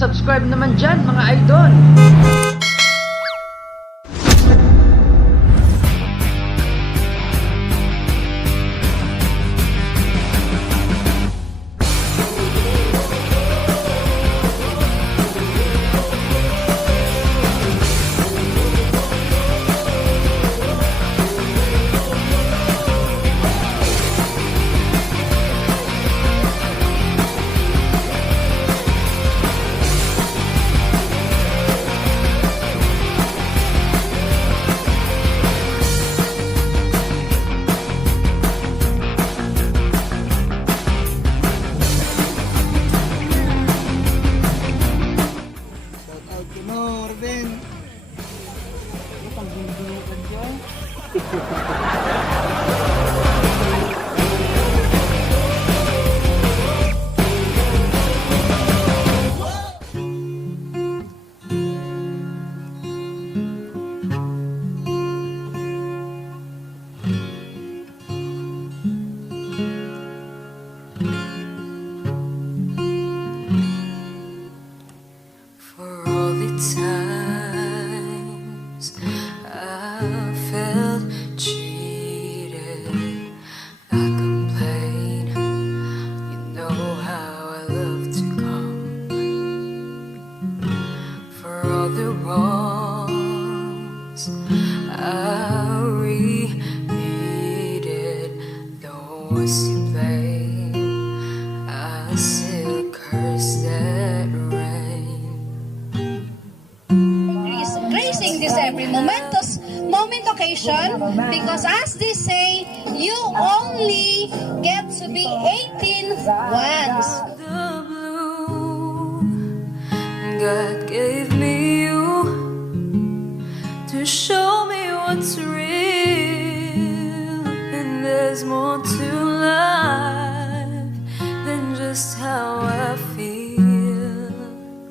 paki-subscribe naman dyan mga idol. Because as they say, you only get to be 18 once. God gave me you to show me what's real, and there's more to life than just how I feel.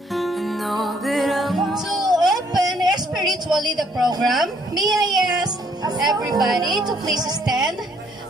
I know that To open spiritually the program, may I ask everybody to please stand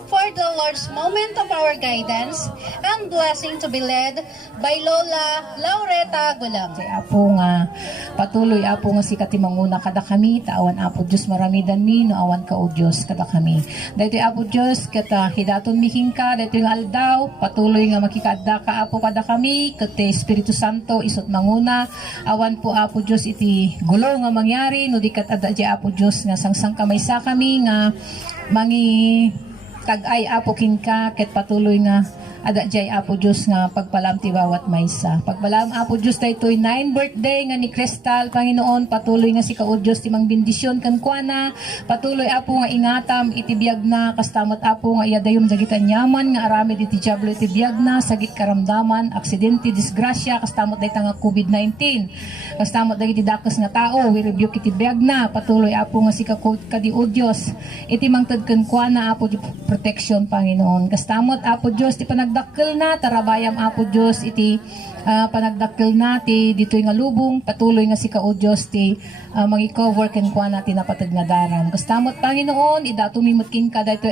for the Lord's moment of our guidance and blessing to be led by Lola Laureta Guleng. Apo nga patuloy apo nga si katimanguna kada kami taawan apo Diyos maramidan mi no awan ka o Diyos kada kami. Daytoy apo Diyos kata hidaton miking ka daytoy nga aldaw patuloy nga makikadda ka apo kada kami kate Espiritu Santo isot manguna awan po apo Diyos iti gulo nga mangyari no dikat adda di apo Diyos nga sangsang kamay sa kami nga mangi tag-ay apo kinka ket patuloy nga ada jay apo Diyos nga pagpalam ti bawat maysa. Pagpalam apo Diyos daytoy 9 birthday nga ni Crystal Panginoon patuloy nga si kao Diyos ti mangbendisyon kan kuana patuloy apo nga ingatam iti biag na kastamot apo nga iya dayon dagitan yaman nga aramid iti diablo iti biag na sagit karamdaman aksidente disgrasya kastamot dayta nga COVID-19 kastamot dagiti dakes nga tao we rebuke iti biag na patuloy apo nga si kadi o Diyos iti mangted kan kuana apo di protection Panginoon kastamot apo Diyos ti panagdakkel na tarabayam apo Diyos iti panagdakkel na ti ditoy nga lubong patuloy nga si kao Diyos ti mangi-cover ken kuana ti napateg nga daram kastamot Panginoon ida tumimot kin ka daytoy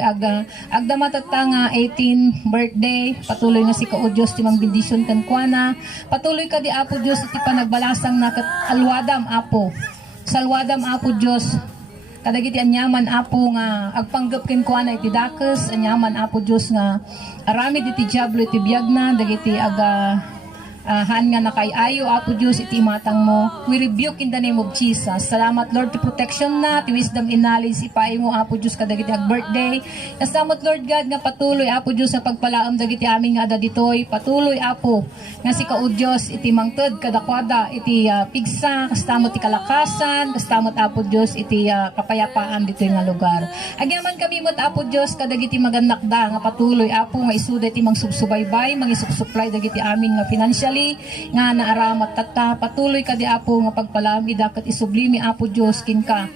agdamatat nga 18 birthday patuloy nga si kao Diyos ti mangbendisyon ken kuana patuloy ka di apo Diyos iti panagbalasang na alwadam apo salwadam apo Diyos kadagiti anyaman apo nga agpanggap ken kuana iti dakes anyaman apo Dios nga aramid iti diablo iti biagna dagiti aga han nga nakayayo apo Dios iti matang mo we rebuke in the name of Jesus. Salamat Lord ti protection na ti wisdom in knowledge ipaay mo apo Dios kadagiti ag birthday. Salamat Lord God nga patuloy apo Dios sa pagpalaam dagiti amin nga ada ditoy patuloy apo nga si kao Dios iti mangted kadakwada iti pigsa kastamot ti kalakasan kastamot apo Dios iti kapayapaan ditoy nga lugar. Agyaman kami met apo Dios kadagiti magannakda nga patuloy apo nga isuda ti mangsubsubaybay mangisupsupply dagiti amin nga financially nga naaramat tata patuloy ka di apo nga pagpalami dapat isublimi apo Dios kinka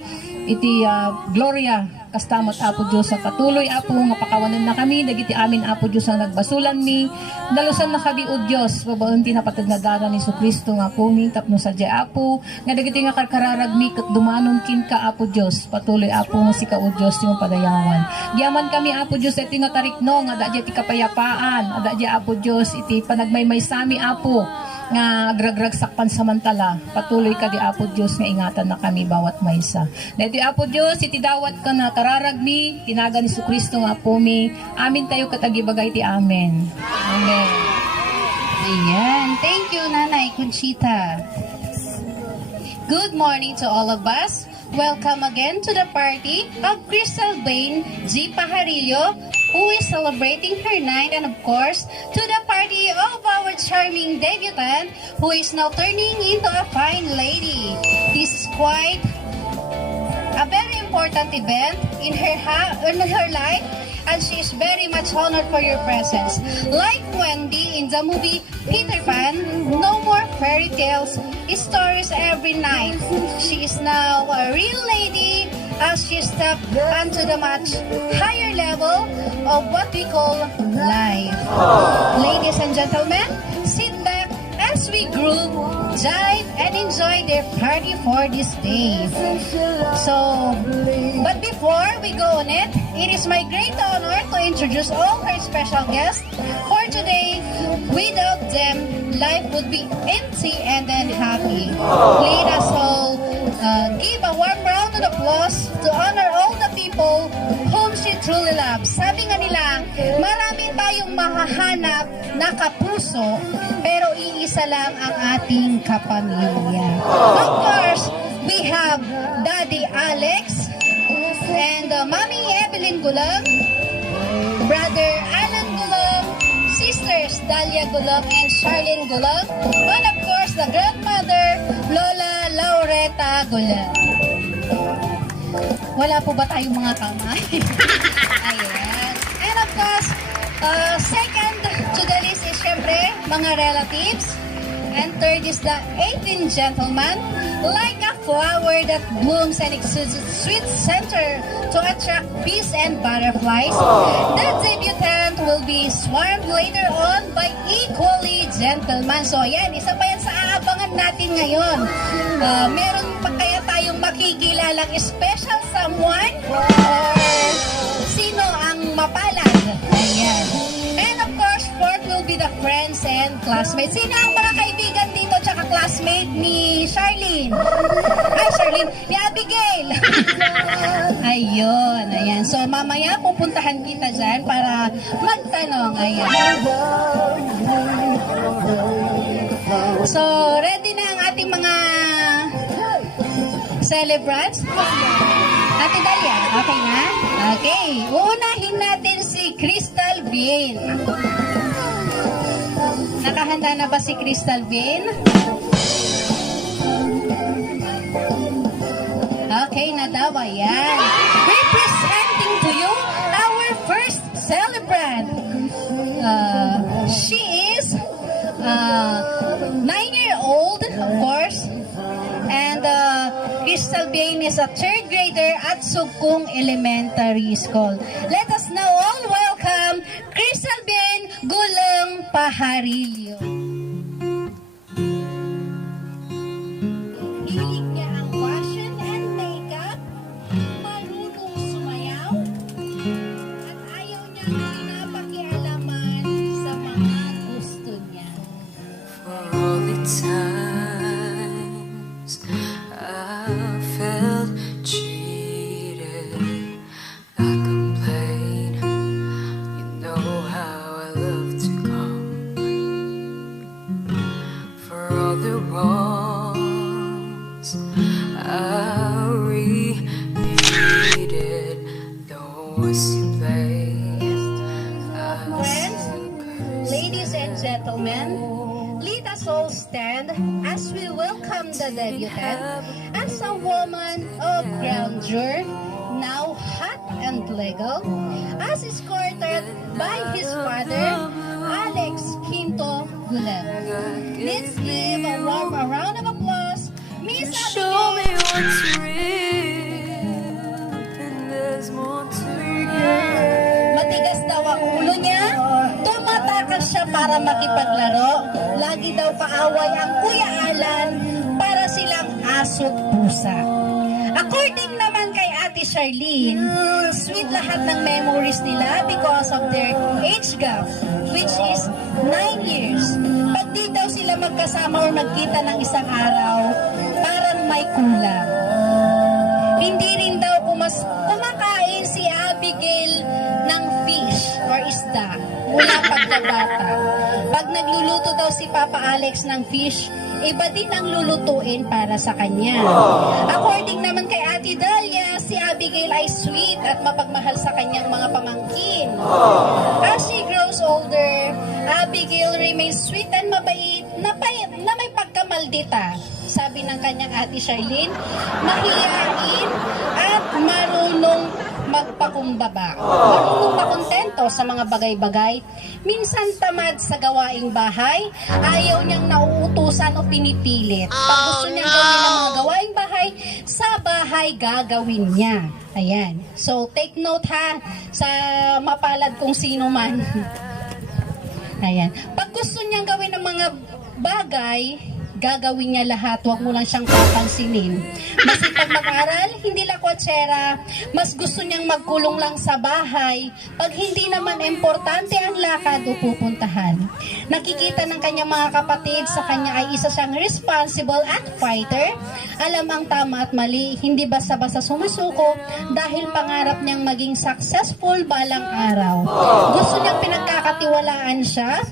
iti Gloria kastamot apo Dios sa patuloy apo nga pakawanan na kami dagiti amin apo Dios nga nagbasulan mi dalusan na kadi o Dios babaen ti napateg nga dalan ni Jesucristo nga kumi tapno sadya apo nga dagiti nga karkararagmi ket dumanon kinka apo Dios patuloy apo nga si kao Dios ti padayawan giaman kami apo Dios iti nga tarikno nga adda ti kapayapaan adda apo Dios iti panagmaymay sami apo nga agragrag sakpan samantala. Patuloy ka di Apo Diyos nga ingatan na kami bawat maysa. Dito Apo Diyos, iti dawat ka na tararagmi, tinaga ni Kristo nga po mi. Amin tayo katagibagay ti amen. Amen. Ayan. Thank you, Nanay Conchita. Good morning to all of us. Welcome again to the party of Crystal Vien G. Pajarillo, who is celebrating her 9th, and of course, to the party of our charming debutant, who is now turning into a fine lady. This is quite a very important event in her life, and she is very much honored for your presence. Like Wendy in the movie Peter Pan, no more fairy tales, stories every night. She is now a real lady as she stepped onto the much higher level of what we call life. Ladies and gentlemen, sit back as we groove, jive, and enjoy their party for this day. So, but before we go on it, it is my great honor to introduce all her special guests for today. Without them, life would be empty and unhappy. Let us all give a warm round of applause to honor all the people whom she truly loves. Sabi nga nila, marami tayong mahahanap na kapuso, pero iisa lang ang ating kapamilya. Of course, we have Daddy Alex and Mommy Evelyn Guleng, Brother Alan Guleng, Sisters Dalia Guleng and Charlene Guleng, and of course, the grandmother, Lola Laureta Guleng. Wala po ba tayong mga kamay? Ayan. And of course, second to the list is syempre, mga relatives. And third is the 18th gentleman, like a flower that blooms and exudes its sweet center to attract bees and butterflies. The debutant will be swarmed later on by equally gentlemen. So yan, isa pa yan sa aabangan natin ngayon. Meron pa kaya tayong makikilalang special someone? Or sino ang mapalad? Ayan. And of course, fourth will be the friends and classmates. Sino ang mga kaibigan dito tsaka classmate ni Charlene? Ay, Charlene, ni Abegail. Ayun, ayan. So, mamaya pupuntahan kita dyan para magtanong. Ayan. So, ready na ang ating mga celebrants? Ate Dalia, okay na? Okay. Uunahin natin si Crystal Vien. Nakahanda na ba si Crystal Vien? Okay na daw, ayan. Representing to you our first celebrant. She is 9-year-old, of course. And Crystal Vien is a 3rd grader at Sugkong Elementary School. Let us now all welcome Crystal Vien Guleng Pajarillo. Hilig niya ang fashion and makeup, marunong sumayaw, at ayaw niya pinapakialaman sa mga gusto niya. For all the times I felt cheated, I complained. You know how I love to complain. For all the wrongs I repeated, those you played. Friends, ladies and gentlemen, let us all stand as we welcome the debutant as a woman of grandeur, now hot and legal, as escorted by his father, Alex Quinto Guleng. Let's give a warm round of applause, Miss Show me Abegail. what's real, and there's more to it. Matigas daw ang ulo niya, tumatakas siya para makipaglaro. Lagi daw kaaway ang Kuya Alan para silang aso't pusa. According naman kay Ate Charlene, sweet lahat ng memories nila because of their age gap, which is 9 years. Pag di daw sila magkasama o magkita ng isang araw, parang may kulang. Hindi rin daw kumakain si Abegail ng fish or isda mula pagkabata. Pag nagluluto daw si Papa Alex ng fish, iba din ang lulutuin para sa kanya. According naman kay Ate Dalia, si Abegail ay sweet at mapagmahal sa kanyang mga pamangkin. As she grows older, Abegail remains sweet and mabait na may pagkamaldita. Sabi ng kanyang ate Charlene, mahiyain at marunong magpakumbaba. Marunong makontento sa mga bagay-bagay. Minsan tamad sa gawaing bahay, ayaw niyang nauutusan o pinipilit. Pag gusto niyang gawin ang mga gawaing bahay, sa bahay gagawin niya. Ayan. So, take note ha, sa mapalad kung sino man. Ayan. Pag gusto niyang gawin ang mga bagay, gagawin niya lahat, huwag mo lang siyang papansinin. Masipag mag-aral, hindi lakwatsera, mas gusto niyang magkulong lang sa bahay, pag hindi naman importante ang lakad o pupuntahan. Nakikita ng kanyang mga kapatid sa kanya ay isa siyang responsible at fighter, alam ang tama at mali, hindi basta-basta sumusuko dahil pangarap niyang maging successful balang araw. Gusto niyang pinagkakatiwalaan siya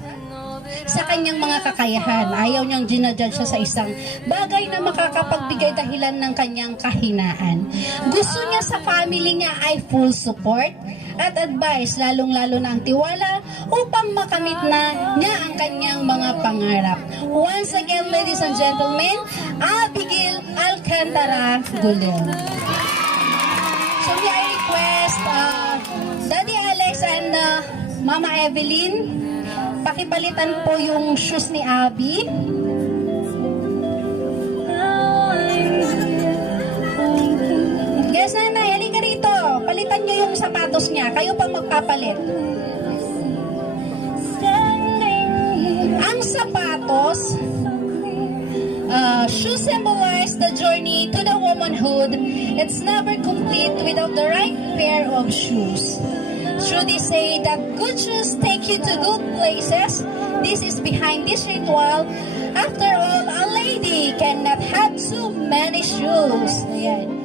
sa kanyang mga kakayahan. Ayaw niyang ginajudge siya sa isang bagay na makakapagbigay dahilan ng kanyang kahinaan. Gusto niya sa family niya ay full support at advice, lalong-lalo na ang tiwala upang makamit na niya ang kanyang mga pangarap. Once again, ladies and gentlemen, Abegail Alcantara Guleng. So may I request Daddy Alex and Mama Evelyn, pakipalitan po yung shoes ni Abby. Yes, nanay, halika rito. Palitan nyo yung sapatos niya. Kayo pang magpapalit. Ang sapatos, shoes symbolize the journey to the womanhood. It's never complete without the right pair of shoes. Should they say that good shoes take you to good places? This is behind this ritual. After all, a lady cannot have too many shoes. Ayan.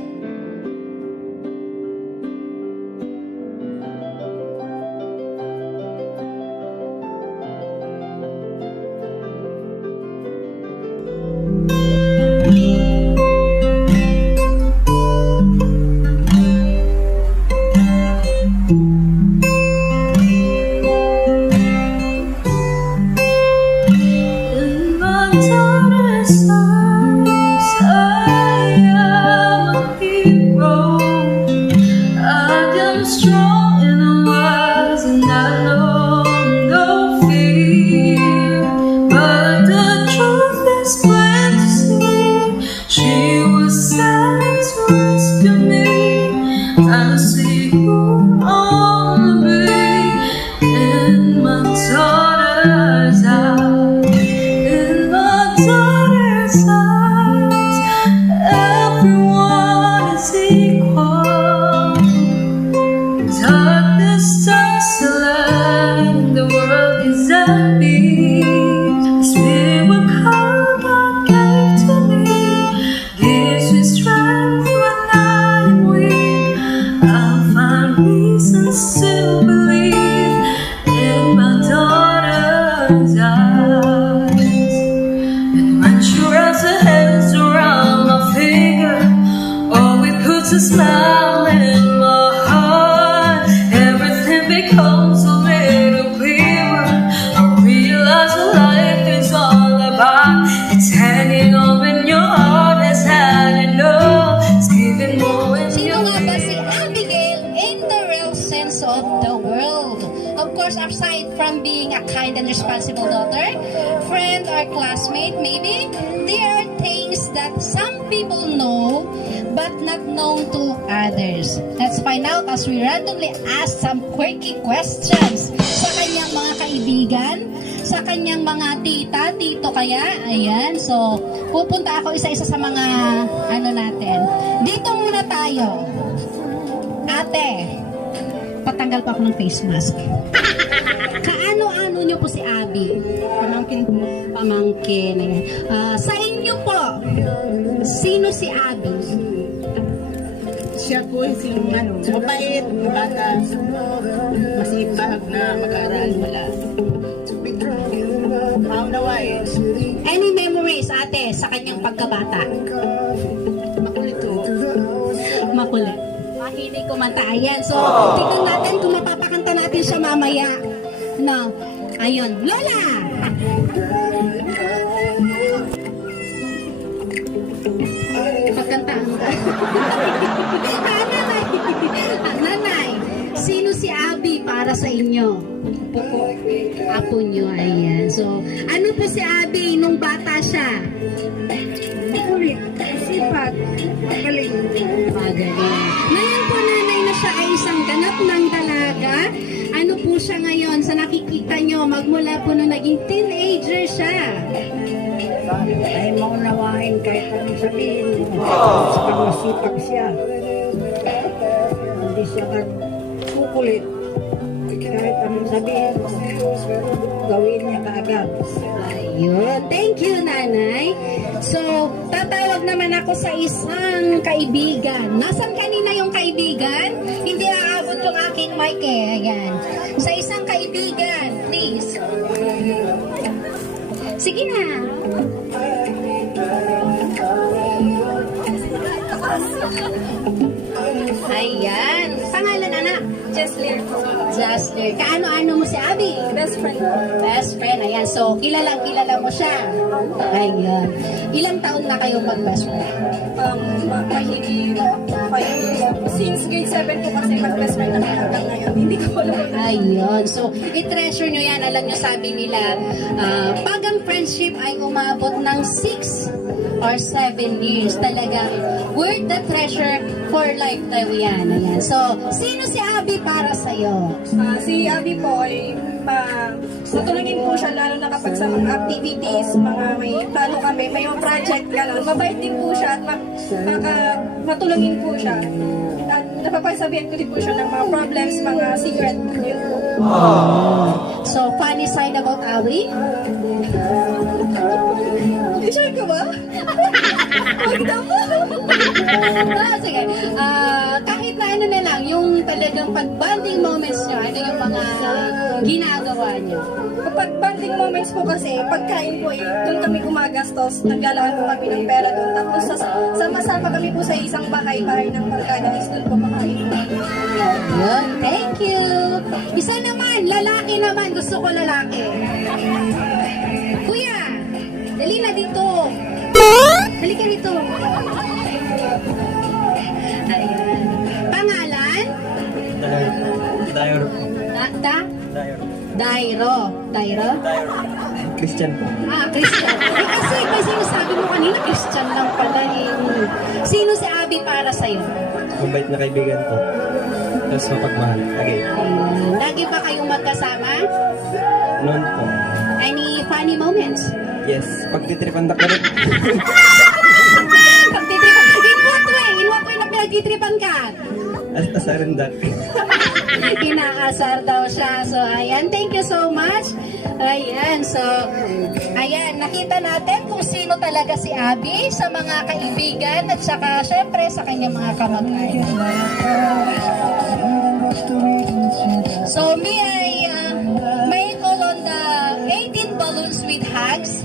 Responsible daughter, friend, or classmate, maybe there are things that some people know but not known to others. Let's find out as we randomly ask some quirky questions sa kanyang mga kaibigan, sa kanyang mga tita, tito kaya. Ayan, so pupunta ako isa-isa sa mga ano natin. Dito muna tayo. Ate, patanggal pa ako ng face mask. Kaano-ano nyo niyo po si Abby? Pamangkin po. Pamangkin. Ayan. Sa inyo po, sino si Abby? Siya po yung mabait, bata, masipag na mag-aaral, wala. Maunawain. Any memories, ate, sa kanyang pagkabata? Makulit po. Makulit. Mahilig kumanta. Ayan. So, tignan natin kung mapapakanta natin siya mamaya. No. Ayun. Lola! Pagkantaan ka. Nanay! Nanay, sino si Abby para sa inyo? Apo nyo, ayan. So, ano po si Abby nung bata siya? Makulit. Sipag. Magaling. Magaling. Ngayon po, nanay, na siya ay isang ganap ng dalaga. Ano po siya ngayon sa nakikita nyo magmula po nung naging teenager siya? Ay maunawain kahit anong sabihin. Sa masipag siya. Hindi siya kukulit. Kahit anong sabihin, gawin niya kaagad. Ayun. Thank you, nanay. So, tatawag naman ako sa isang kaibigan. Nasaan kanina yung kaibigan? Hindi aabot yung aking mic eh. Ayan. Sa isang kaibigan, please. Sige na. Ayan. Pangalan, anak? Jesler po. Jasler. Kaano-ano mo si Abby? Best friend. Best friend. Ayan. So, kilala mo siya. Ayan. Ilang taon na kayo mag-best friend? Mahigit 5 years. Since grade 7 po kasi mag-best friend kami hanggang ngayon. Hindi ko alam. Ayun. So, i-treasure nyo yan. Alam nyo, sabi nila, pag ang friendship ay umabot ng 6 or 7 years, talagang worth the treasure for lifetime yan. Ayan. So, sino si Abby para sa'yo? Si Abby po ay matulungin po siya lalo na kapag sa mga activities, mga may plano kami, may mga project, gano'n. Mabait din po siya at matulungin po siya. At napapagsabihan ko din po siya ng mga problems, mga secret. Yun po. So, funny side about Abby? Sure ka ba? Wag naman. Sige. Kahit na ano na lang, yung talagang pag-bonding moments nyo, ano yung mga ginagawa nyo? Kapag bonding moments po kasi, pagkain po doon kami gumagastos, naglalaan po kami ng pera doon. Tapos sama-sama kami po sa isang bahay ng barkada, is doon po makain. Yun, thank you. Isa naman, lalaki naman. Gusto ko lalaki. Kuya, dali na dito. Halika dito. Ayan. Pangalan? Dairo. Dairo? Christian po. Christian. Kasi sinasabi mo kanina, Christian lang pala eh. Sino si Abby para sa'yo? Mabait na kaibigan po. Tapos mapagmahal. Again. Lagi ba kayong magkasama? Noon po. Any funny moments? Yes. Pagtitripan na rin. Pagtitripan. In what way na pinagtitripan ka? Asarin that. Inaasar daw siya. So, ayan. Thank you so much. Ayan. So, ayan. Nakita natin kung sino talaga si Abby sa mga kaibigan at saka, syempre, sa kanyang mga kamag-anak. So, may call on the 18 balloons with hugs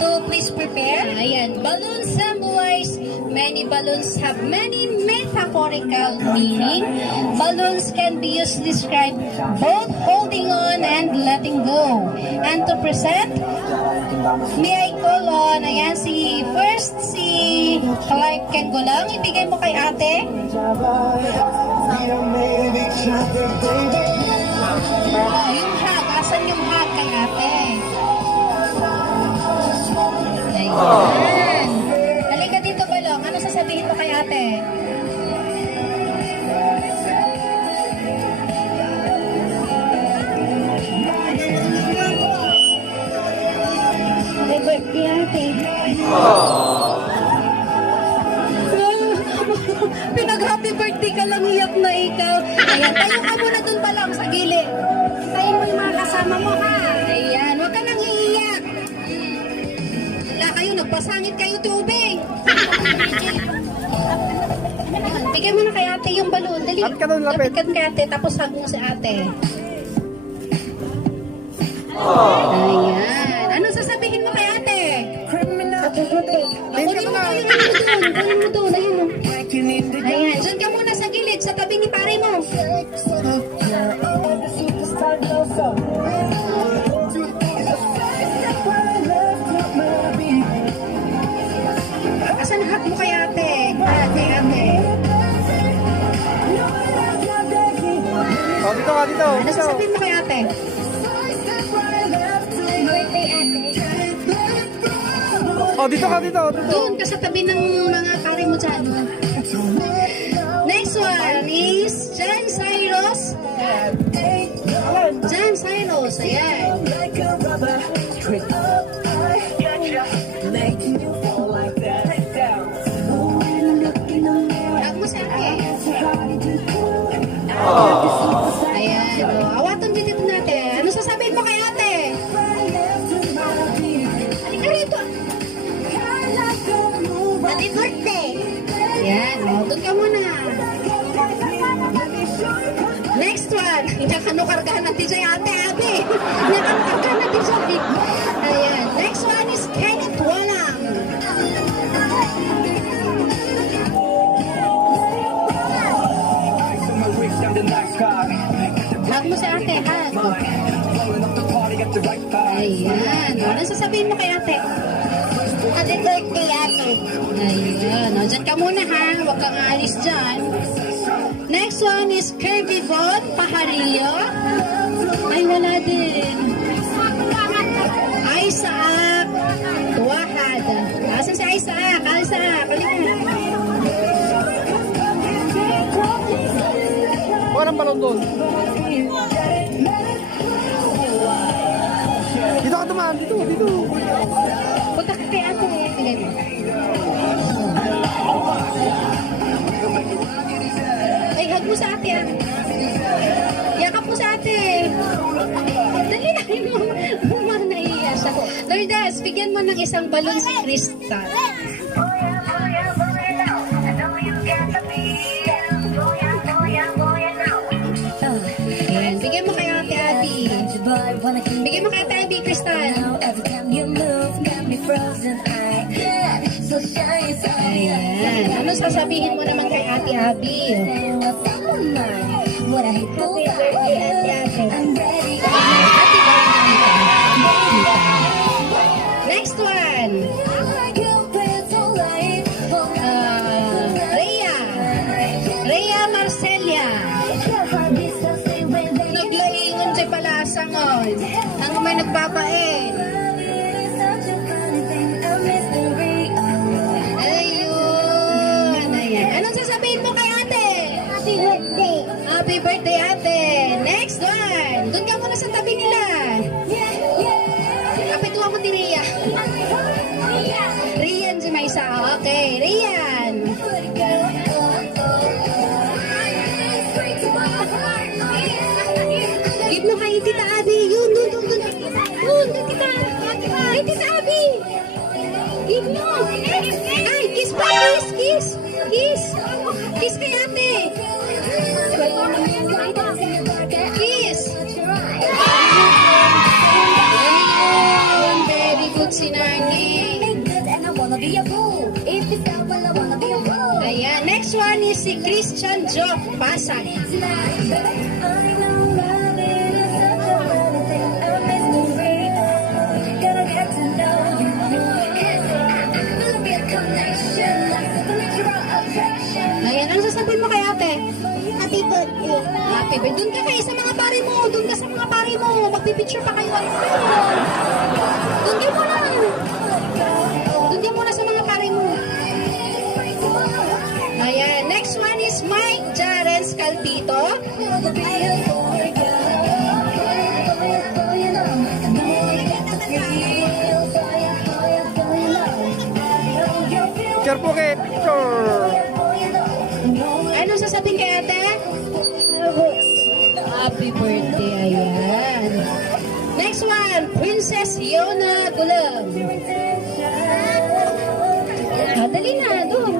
to please prepare. Ayan. Balloons symbolize many balloons have many metaphorical meaning. Balloons can be used to describe both holding on and letting go. And to present, may I call on, ayan, si Clark and Guleng. Ibigay mo kay ate. Yung hug. Asan yung hug kay ate? Ayan. Halika dito, Balong. Ano sasabihin mo kay ate? Happy birthday, ate. Pinag-happy birthday ka lang, iyak na ikaw. Ayan, tayo ka muna dun, Balong, sa gilid. Tayo mo yung mga kasama mo, ha? sa tubig. Bigyan mo na kay ate yung balon. Dali. Lapit ka doon, lapit. Lapit ka kay ate, tapos hug mo si ate. Ayan. Ano sasabihin mo kay ate? Happy birthday. Kunin mo doon. Kunin mo doon. Ayun. Ayan. Diyan ka muna sa gilid, sa tabi ni pare mo. Asan hug mo kay ate? Ate. Oh, dito ka, dito. Ano sasabihin mo kay ate? Oh, dito ka, dito. Doon ka sa tabi ng mga pare mo dyan. Next one is Jan Cyrus. Jan Cyrus, ayan. Hug mo sa ate. Ayan, awaton dito natin. Ano sasabihin mo kay ate? Halika rito. Happy birthday! Yan, doon ka muna. Next one, nakanukargahan natin siya ate, Abi. Nakanukargahan natin siya. Ayan, next one is Kenneth Walang. Hug mo sa ate, hug. Ayan, ano sasabihin mo kay ate? Happy birthday, ate. Ayan. O, dyan ka muna, ha? Huwag kang alis dyan. Next one is Kirby Von Pajarillo. Ay, wala din. Isaac Wahad. Asan si Isaac? Isaac, halika. Parang balon doon. Dito ka dumaan, dito. Punta ka kay ate. Tingay mo. Ay, hug mo sa ate, ah. Yakap mo sa ate. Dali na. Bumar na iya siya. Lourdes, bigyan mo ng isang balon si Krista. Ayan, bigyan mo kay ate Abby. Bigyan mo kay ate Abby, Crystal. Ayan. Ano sasabihin mo naman kay ate Abby? Next one. Rhea Marcelia. Naglalayong siya pala sangon. Ang may nagbabain. Ayun. Ayan. Anong sasabihin mo kay ate? Happy birthday. Happy birthday, ate. Next one. Doon ka muna sa tabi nila. Kapituwa mo ni Rhea. Rian si Maisa. Okay, Rian. Give mo kay Tita Abby. Yun, dun, Tita. Kay Tita Abby. Give mo. Ay, kiss pa, kiss. Kiss kay ate. Kiss. Ayun, very good si Nani. Ayan, next one is si Christian Jock Pasag. Ayan, ano sasabihin mo kay ate? Happy birthday. Happy birthday. Doon ka kayo sa mga pare mo. Doon ka sa mga pare mo. Magpipicture pa kayo. Doon ka muna. Doon ka muna sa mga pare mo. Ayan, next one is Mike Jarens Calpito. Picture po kay picture. Ano sasabihin kay ate? Happy birthday, ayan. Next one, Princess Yona Guleng. dali na, doon.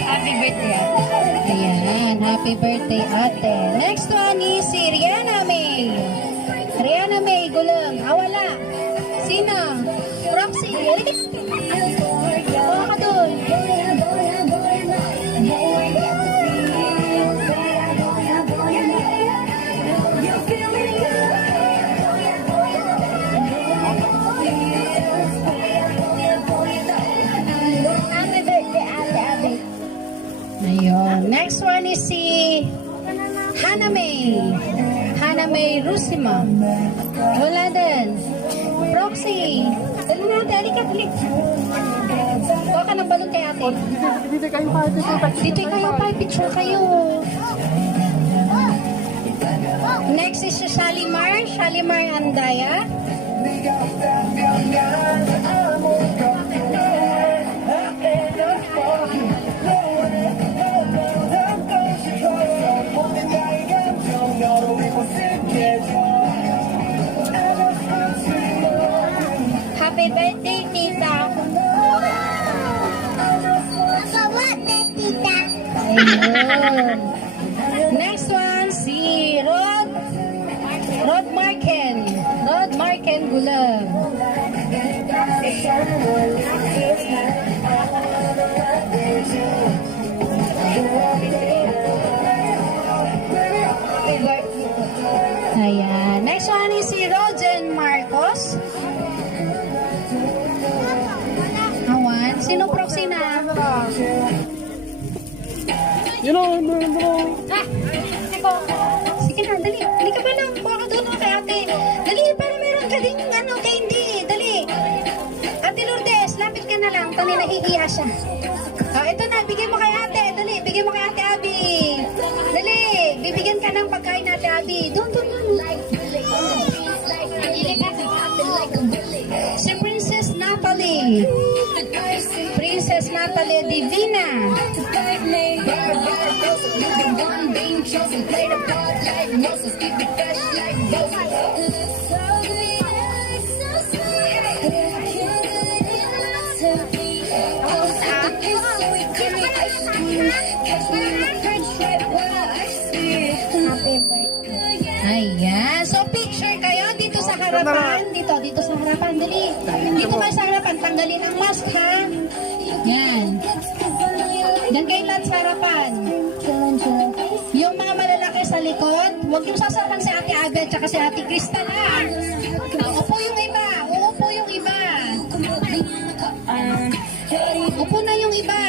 Happy birthday, ate. Ayan, happy birthday, ate. Next one is si Rihanna May. Rihanna May, Guleng. Wala. Sino? Roxy. Kuha ka doon. Ayun. Next one is si Hannah May. Hannah May Rusima. Wala din. Proxy. Dali natin. Halika, halika. Kuha ka ng balon kay ate. Dito kayo kahit Dito kayo pa. Picture kayo. Next is si Shalimar. Shalimar Andaya. Happy birthday, tita. Ayun. Next one, si Rod Marken. Rod Marken Guleng. Ayan. Next one is si Rogen Marcos. Awan. Sino proxy na? You know. Ah! Ako. Sige na, dali. Dali ka ba lang? Kuha ka doon kay ate. Dali, para meron ka din candy. Dali. Ate Lourdes, lapit ka na lang. Tani, nahihiya siya. Ito na, bigyan mo kay ate. Dali, bigyan mo kay ate Abby. Dali, bibigyan ka ng pagkain ate Abby. Doon. Si Princess Natalie. Princess Natalie Divina. Ayan. So, picture kayo dito sa harapan. Dito sa harapan. Dali. Dito kayo sa harapan. Tanggalin ang mask, ha? Yan. Diyan kayo lahat sa harapan. Yung mga malalaki sa likod, huwag yung sasapan si Ate Abel at si Ate Crystal, ha? Upo yung iba. Uupo yung iba. Upo na yung iba.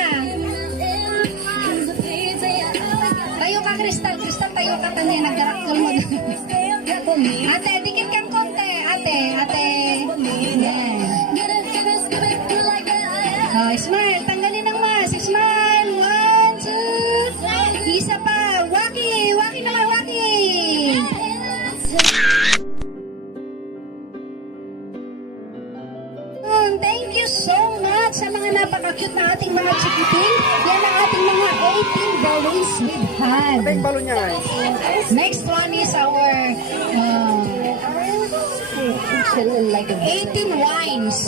Tayo ka, Crystal. Crystal, tayo ka. Tanya, nagdarakol mo. Ate, dikit kang konti. Ate. Yan. Oh, smile. Tanggalin ang mask. Smile. 1, 2. Isa pa. Waki naman, waki. Thank you so much sa mga napaka-cute na ating mga chikiting. Yan ang ating mga 18 balloons with hand. Ate yung balon niya, guys. Next one is our 18 wines.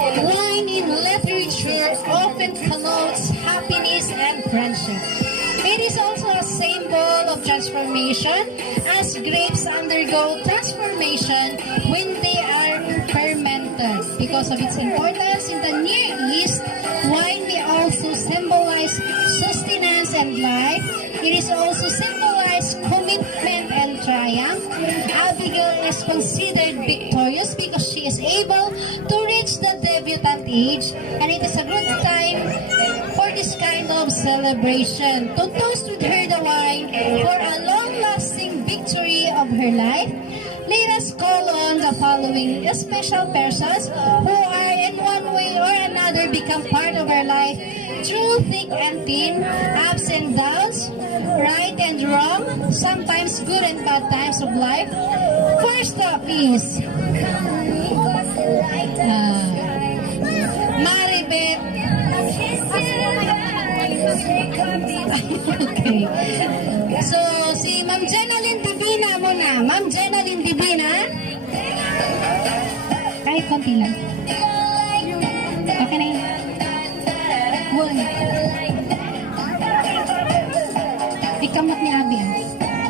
Wine in literature often connotes happiness and friendship. It is also a symbol of transformation, as grapes undergo transformation when they are fermented. Because of its importance in the Near East, wine may also symbolize sustenance and life. It is also symbolize commitment and triumph. Abegail is considered victorious because she is able to reach the debutante age, and it is a good time for this kind of celebration to toast with her the wine for a long-lasting victory of her life. Let us call on the following special persons who are in one way or another become part of our life through thick and thin, ups and downs, right and wrong, sometimes good and bad times of life. First up is Maribeth Okay. So, si Ma'am Jenaline Divina muna. Ma'am Jenaline Divina. Kahit konti lang. Okay na yun. One. Ikamot ni Abby.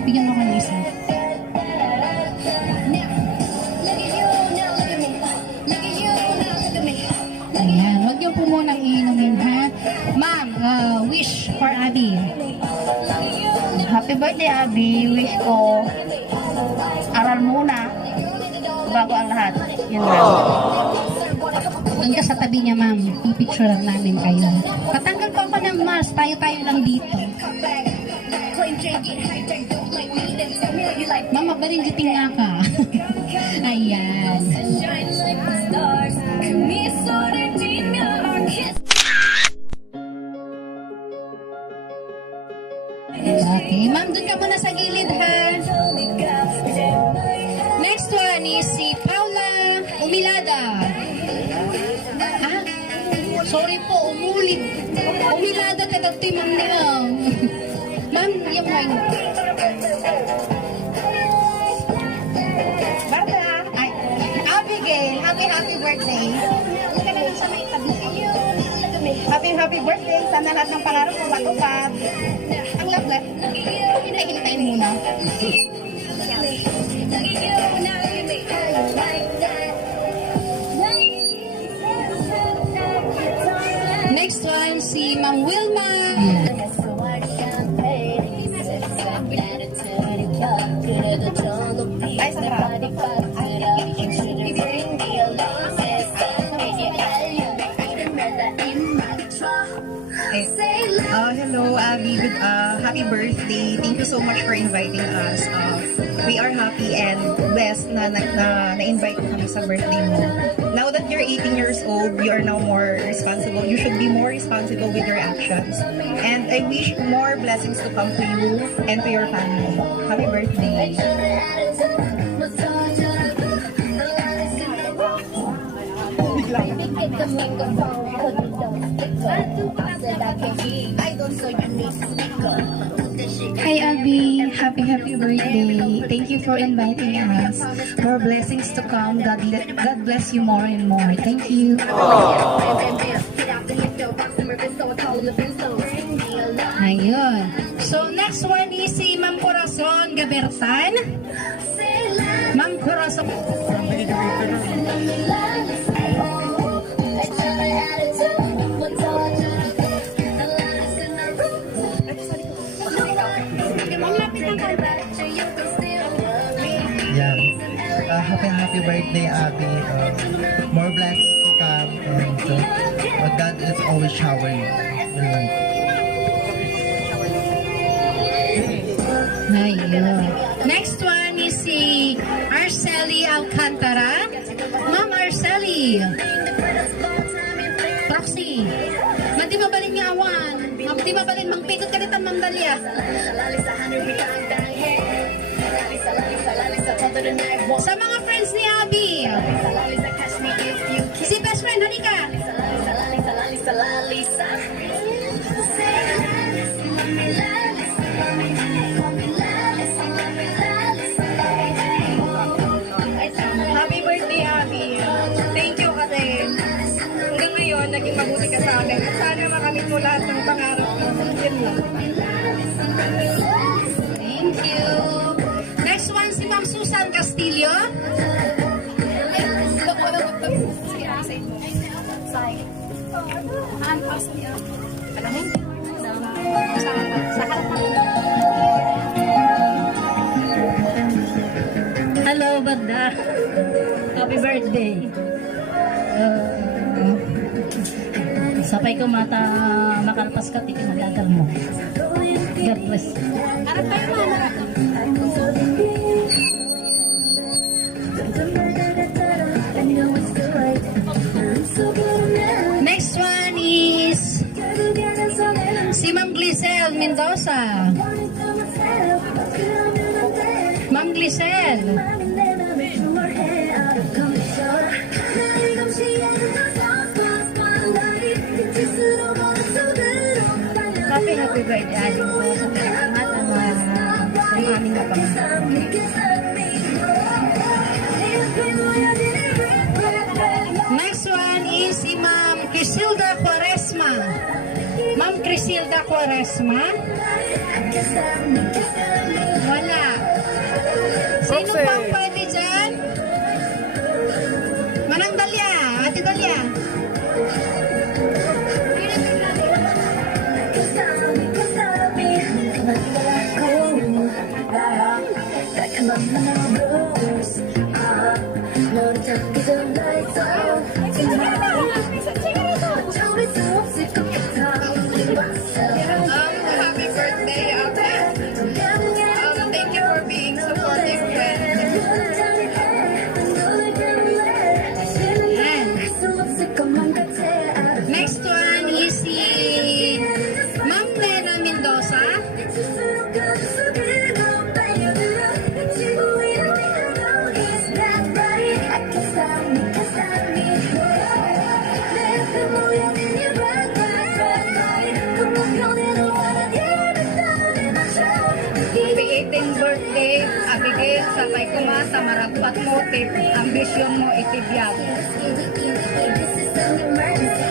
Bigyan mo ko ng isa. Ayan. Huwag niyo po munang iinumin, ha? Ma'am, wish for Abby. Happy birthday, Abby. Wish ko aral muna bago ang lahat. Yun lang. Doon ka sa tabi niya, ma'am. Ipicturean namin kayo. Patanggal po ako ng mask. Tayo-tayo lang dito. Ma'am, mabarinjiting nga ka. Ayan. Okay, ma'am, doon ka muna sa gilid, ha? Next one is si Paula Umilada. Ah, sorry po, Umilada ka dati, ma'am, ma'am. Ma'am, yung wine. Ay, Abegail, happy birthday. Huwag ka na lang sa may tabi. Happy birthday. Sana lahat ng pangarap mo matupad. Ang lovely. Hintayin muna. Next one, si Ma'am Wilma. Ay, sa Hello, Abby. Happy birthday. Thank you so much for inviting us. We are happy and blessed na na-invite mo kami sa birthday mo. Now that you're 18 years old, you are now more responsible. You should be more responsible with your actions. And I wish more blessings to come to you and to your family. Happy birthday. Hi Abby, happy birthday. Thank you for inviting us. More blessings to come. God bless you more and more. Thank you. Ayun. So, next one is si Ma'am Corazon Gabertan. Ma'am Corazon. Happy birthday, Abby. More blessings to come, and God is always shower you. Ayun. Next one is si Arceli Alcantara. Ma'am Arceli. Proxy. Madi mabalin nga awan. Madi mabalin mangpikot ka dito, Ma'am Dalia. Sa mga friends ni Abby. Si best friend, halika. Happy birthday, Abby. Thank you kasi hanggang ngayon, naging mabuti ka sa amin. At sana makamit mo lahat ng pangarap mo. Yun lang. Thank you. Next one, si Ma'am Susan Castillo. Hello, Banda. Happy birthday. Sapay ko mata makalpas ka titi magagal mo. God bless. Next one is si Ma'am Glisel Mendoza. Ma'am Glisel. Happy birthday din po sa pinakaangatan ng aming kapamilya. Next one is si Ma'am Crisilda Quaresma. Ma'am Crisilda Quaresma. Wala. Sino pang pwede dyan? Manang Dalia, Ate Dalia. Happy birthday, Ate. Thank you for being supportive friend. Next one is si Ma'am Nena Mendoza. Birthday, Abegail, sabay ko nga sa marapat mo, ambisyon mo itibiyag.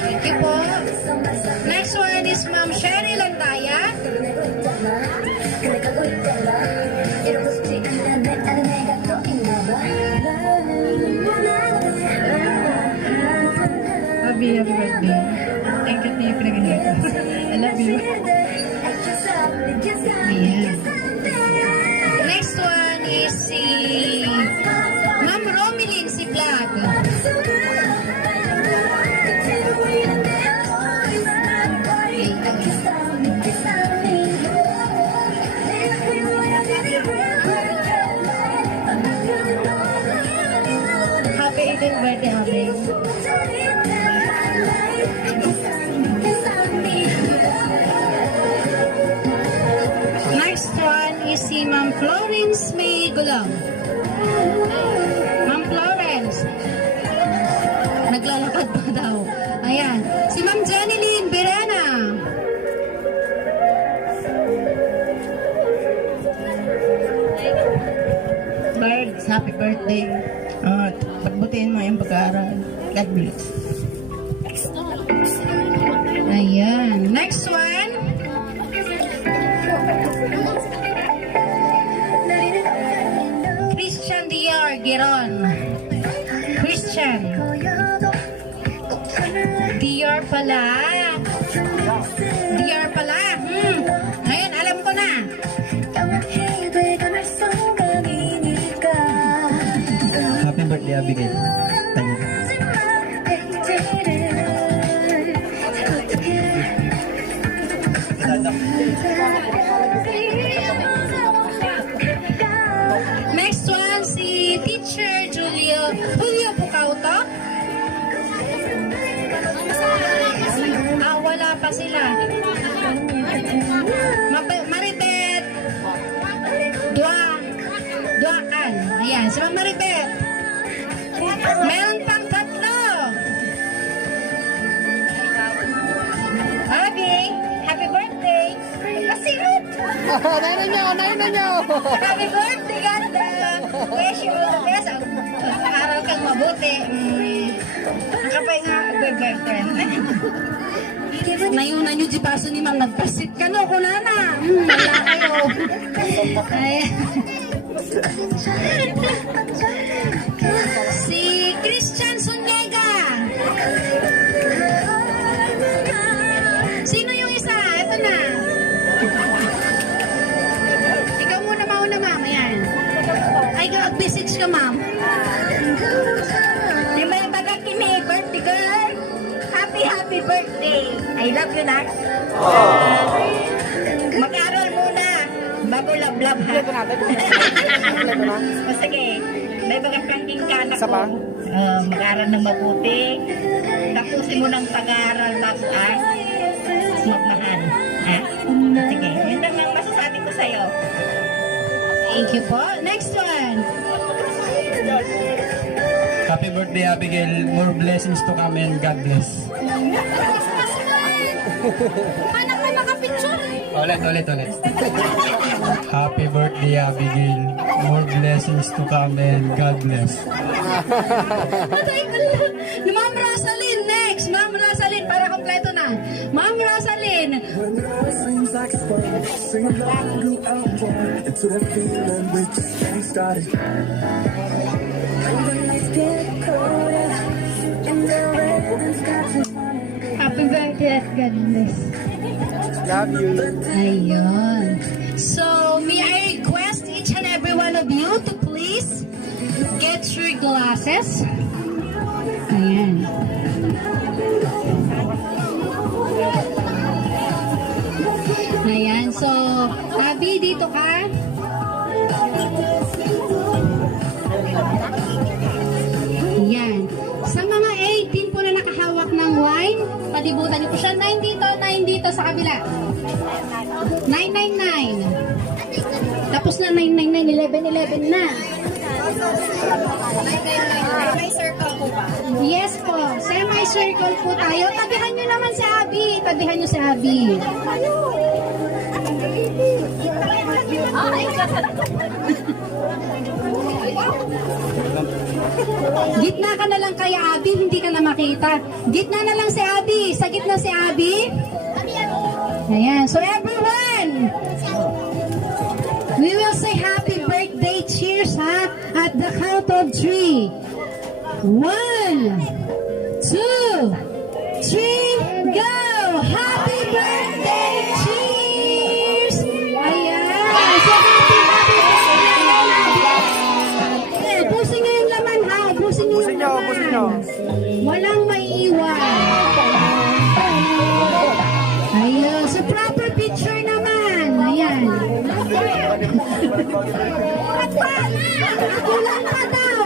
Thank you po. Next one is Ma'am Sherry Landaya. Happy birthday. Thank you, thank you. I love you. Yeah. Next one is si Ma'am Romilin si Vlad. Happy 18th birthday, Abegail. Next one is si Ma'am Florence May Guleng. Ma'am Florence. Naglalakad pa daw. Ayan. Si Ma'am Janeline Birena. Birds, happy birthday. Pagbutihin mo yung pag-aaral. God bless. Ayan. Next one. Christian Dior Giron. Christian. Dior pala. Dior pala. Ayan, alam ko na. Happy birthday, Abegail. Tanya. Next one, si Teacher Julio Pucauto. Wala pa sila. Maritet. Duakan. Ayan, si Ma'am Maritet. Meron pang tatlo. Happy birthday. Kasilot. Naina nyo. Happy birthday, ganda. Wish you all the best. Mag-aaral kang mabuti. Nakapay nga, good girlfriend. Nayunan nyo, di paso ni Mang nagpasit ka, no? Kuna na. Wala kayo. Si Christian Sundega. Sino yung isa? Ito na. Ikaw muna mauna, ma'am. Ayan. Ay, mag-message ka, ma'am. Di may baga kimi, birthday girl. Happy birthday. I love you, Nak. Mag-aral muna. Bago love-love, ha? Sige, may baga pranking ka na ko. Mag-aral ng mabuti. Tapusin mo ng pag-aaral, tapos magmahal. Ha? Sige, yun lang ang masasabi ko sa'yo. Thank you po. Next one. Happy birthday, Abegail. More blessings to come and God bless. Anak ka nakapicture. Ulit. Happy birthday, Abegail. More blessings to come and God bless. Ma'am Rosalyn, next. Ma'am Rosalyn, para kompleto na. Ma'am Rosalyn. Happy birthday at God bless. Love you. Ayun. So, may I request each and every one of you to please get your glasses. Ayan. Ayan. So, Abby, dito ka. Ayan. Sa mga 18 po na nakahawak ng wine, palibutan niyo po siya. 9 dito sa kabila. 999. Tapos na 999, 1111 na. May circle po ba? Yes po, semi-circle po tayo. Tabihan nyo naman si Abby. Tabihan nyo si Abby. Gitna ka na lang kaya Abby, hindi ka na makita. Gitna na lang si Abby. Sa gitna si Abby. Ayan, so everyone, we will say happy birthday. Cheers, ha? At the count of 3. 1, 2, 3, go! Happy birthday! Cheers! Ayan! So happy birthday! Ubusin nyo yung laman, ha? Ubusin nyo yung laman. Walang maiiwan. Ayun. So proper picture naman. Ayan. Kulang pa daw.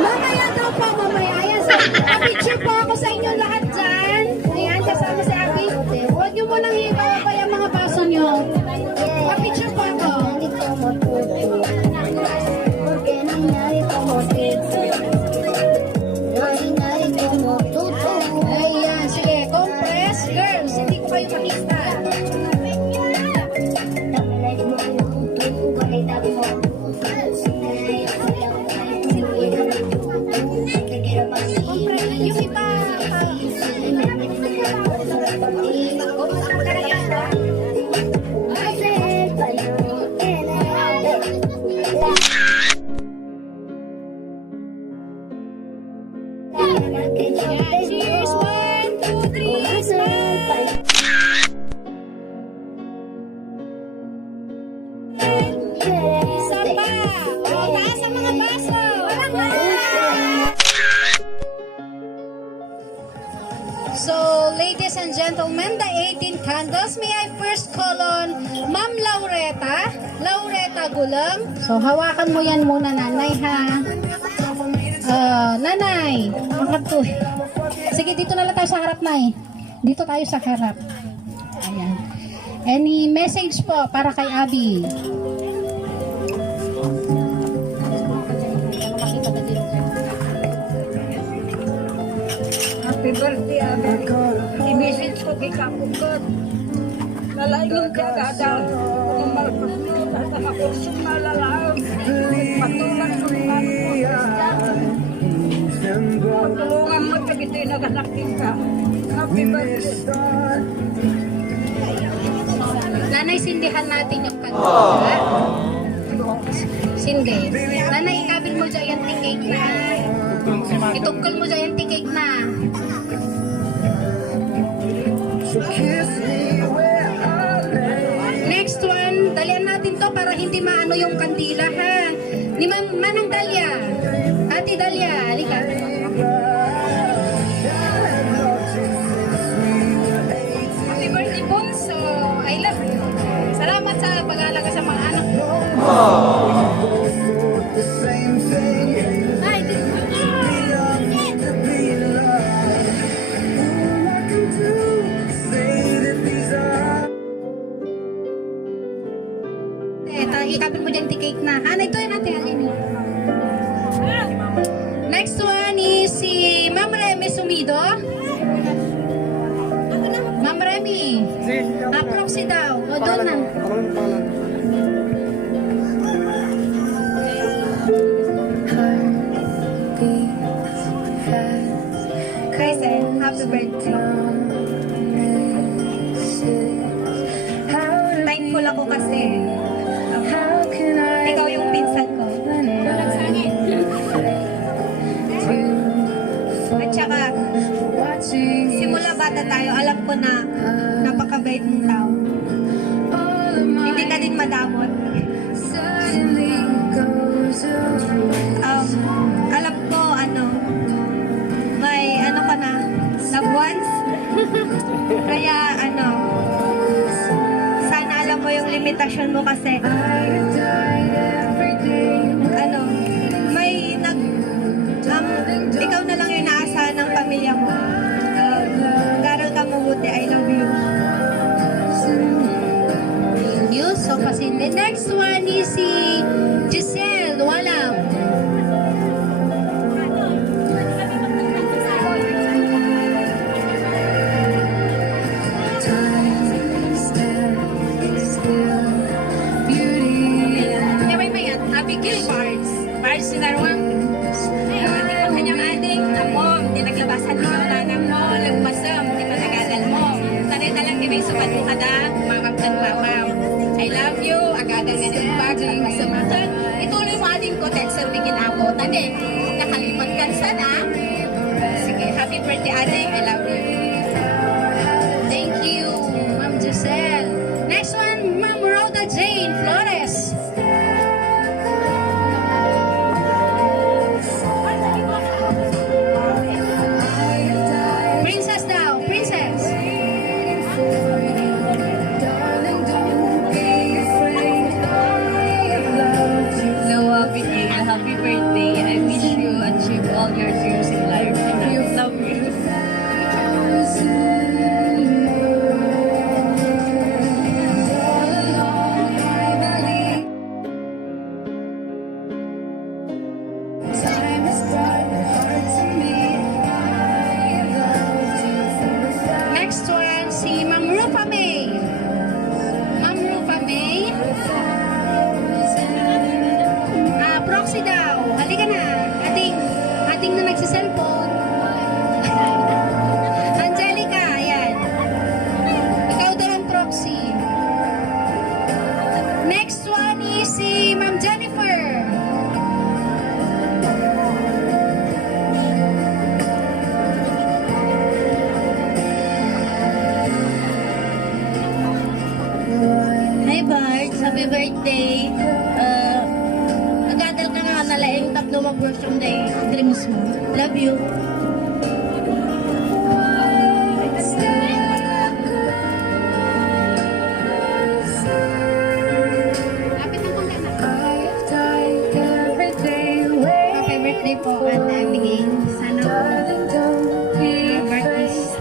Mamaya daw po, mamaya. Ayan, so, picture po ako sa inyo lahat dyan. Ayan, kasama si Abby. Huwag nyo munang hibawa pa yung mga baso nyo. Pa-picture po ako. Ayan, sige. Compress, girls. Hindi ko kayo makita. Yung iba. Cheers! 1, 2, 3, smile! Isa pa! O, taas ang mga baso! So, ladies and gentlemen, the 18 candles, may I first call on Ma'am Laureta Guleng. So, hawakan mo yan muna, nanay, ha? Nanay, makatuloy. Sige, dito na lang tayo sa harap, nay. Dito tayo sa harap. Ayan. Any message po para kay Abby? Happy birthday, Abby. I-message ko kay Kapugod. Lalayong kagada. Kung malpas mo, nasa makursong malalang. Patulang ko ng ano po. Tulungan mo, pag ito'y naganakin ka. Happy birthday. Nanay, sindihan natin yung kagada. Sindi. Nanay, ikabil mo dyan yung tingcake na. Itugkol mo dyan yung tingcake na. Next one, dalian natin to para hindi maano yung kandila, ha? Ni Manang Dalia. Ate Dalia, halika. Happy birthday, Bunso. I love you. Salamat sa pag-aalaga sa mga anak ko. Ay, ikapin mo dyan cake na. Ano ito yung natin alin. Next one is si Ma'am Remy Sumido. Ma'am Remy, Proxy daw. O, doon na. Kristen, happy birthday. Thankful ako kasi ikaw yung pinsan ko. At saka, simula bata tayo, alam ko na napakabait mong tao. Hindi ka din madamot. Alam ko, may ka na, loved ones. Kaya, sana alam mo yung limitasyon mo kasi, ikaw na lang yung naasahan ng pamilya mo. Mag-aral ka mabuti. I love you. Yun, so kasi the next one is si Giselle Walam. Abegail Bards sinarwang. Hindi ko kanyang ading, amom, di naglabasan mo na ng mo, lagbasam, di pa nagadal mo. Sanay talang kimay sukat mo kada, mamagdan mamam. I love you, agadan nga ng bagay, masamatan. Ituloy mo ading ko, texter bigin ako. Tani, nakalipat ka sana. Sige, happy birthday ading, I love you. Thank you, Ma'am Giselle. Next one, Ma'am Rhoda Jane Flores. Princess daw, princess. Hello, Abegail. Happy birthday. I wish you achieve all your dreams in life. And I love you. Next one, si Ma'am Rufa May. Ma'am Rufa May. Proxy daw. Halika na. Ating na nagsiselfone. Angelica, ayan. Ikaw daw ang proxy. Next one is si Ma'am Jennifer. Hi, Bart. Happy birthday. Nagadal ka nga nalaing tatlo mag-version day dreams mo. Love you. Happy birthday po, Abegail. Sana your birthday is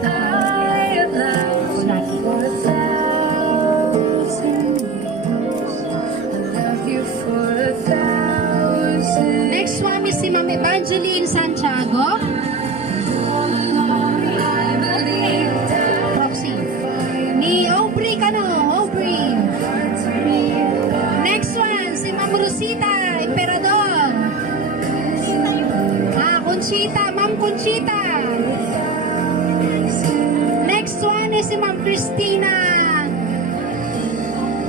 Next one is si Ma'am Evangeline Santiago. Proxy. Ni Aubrey Aubrey. Next one, si Ma'am Rosita Emperador. Conchita, Ma'am Conchita. Next one is si Ma'am Christina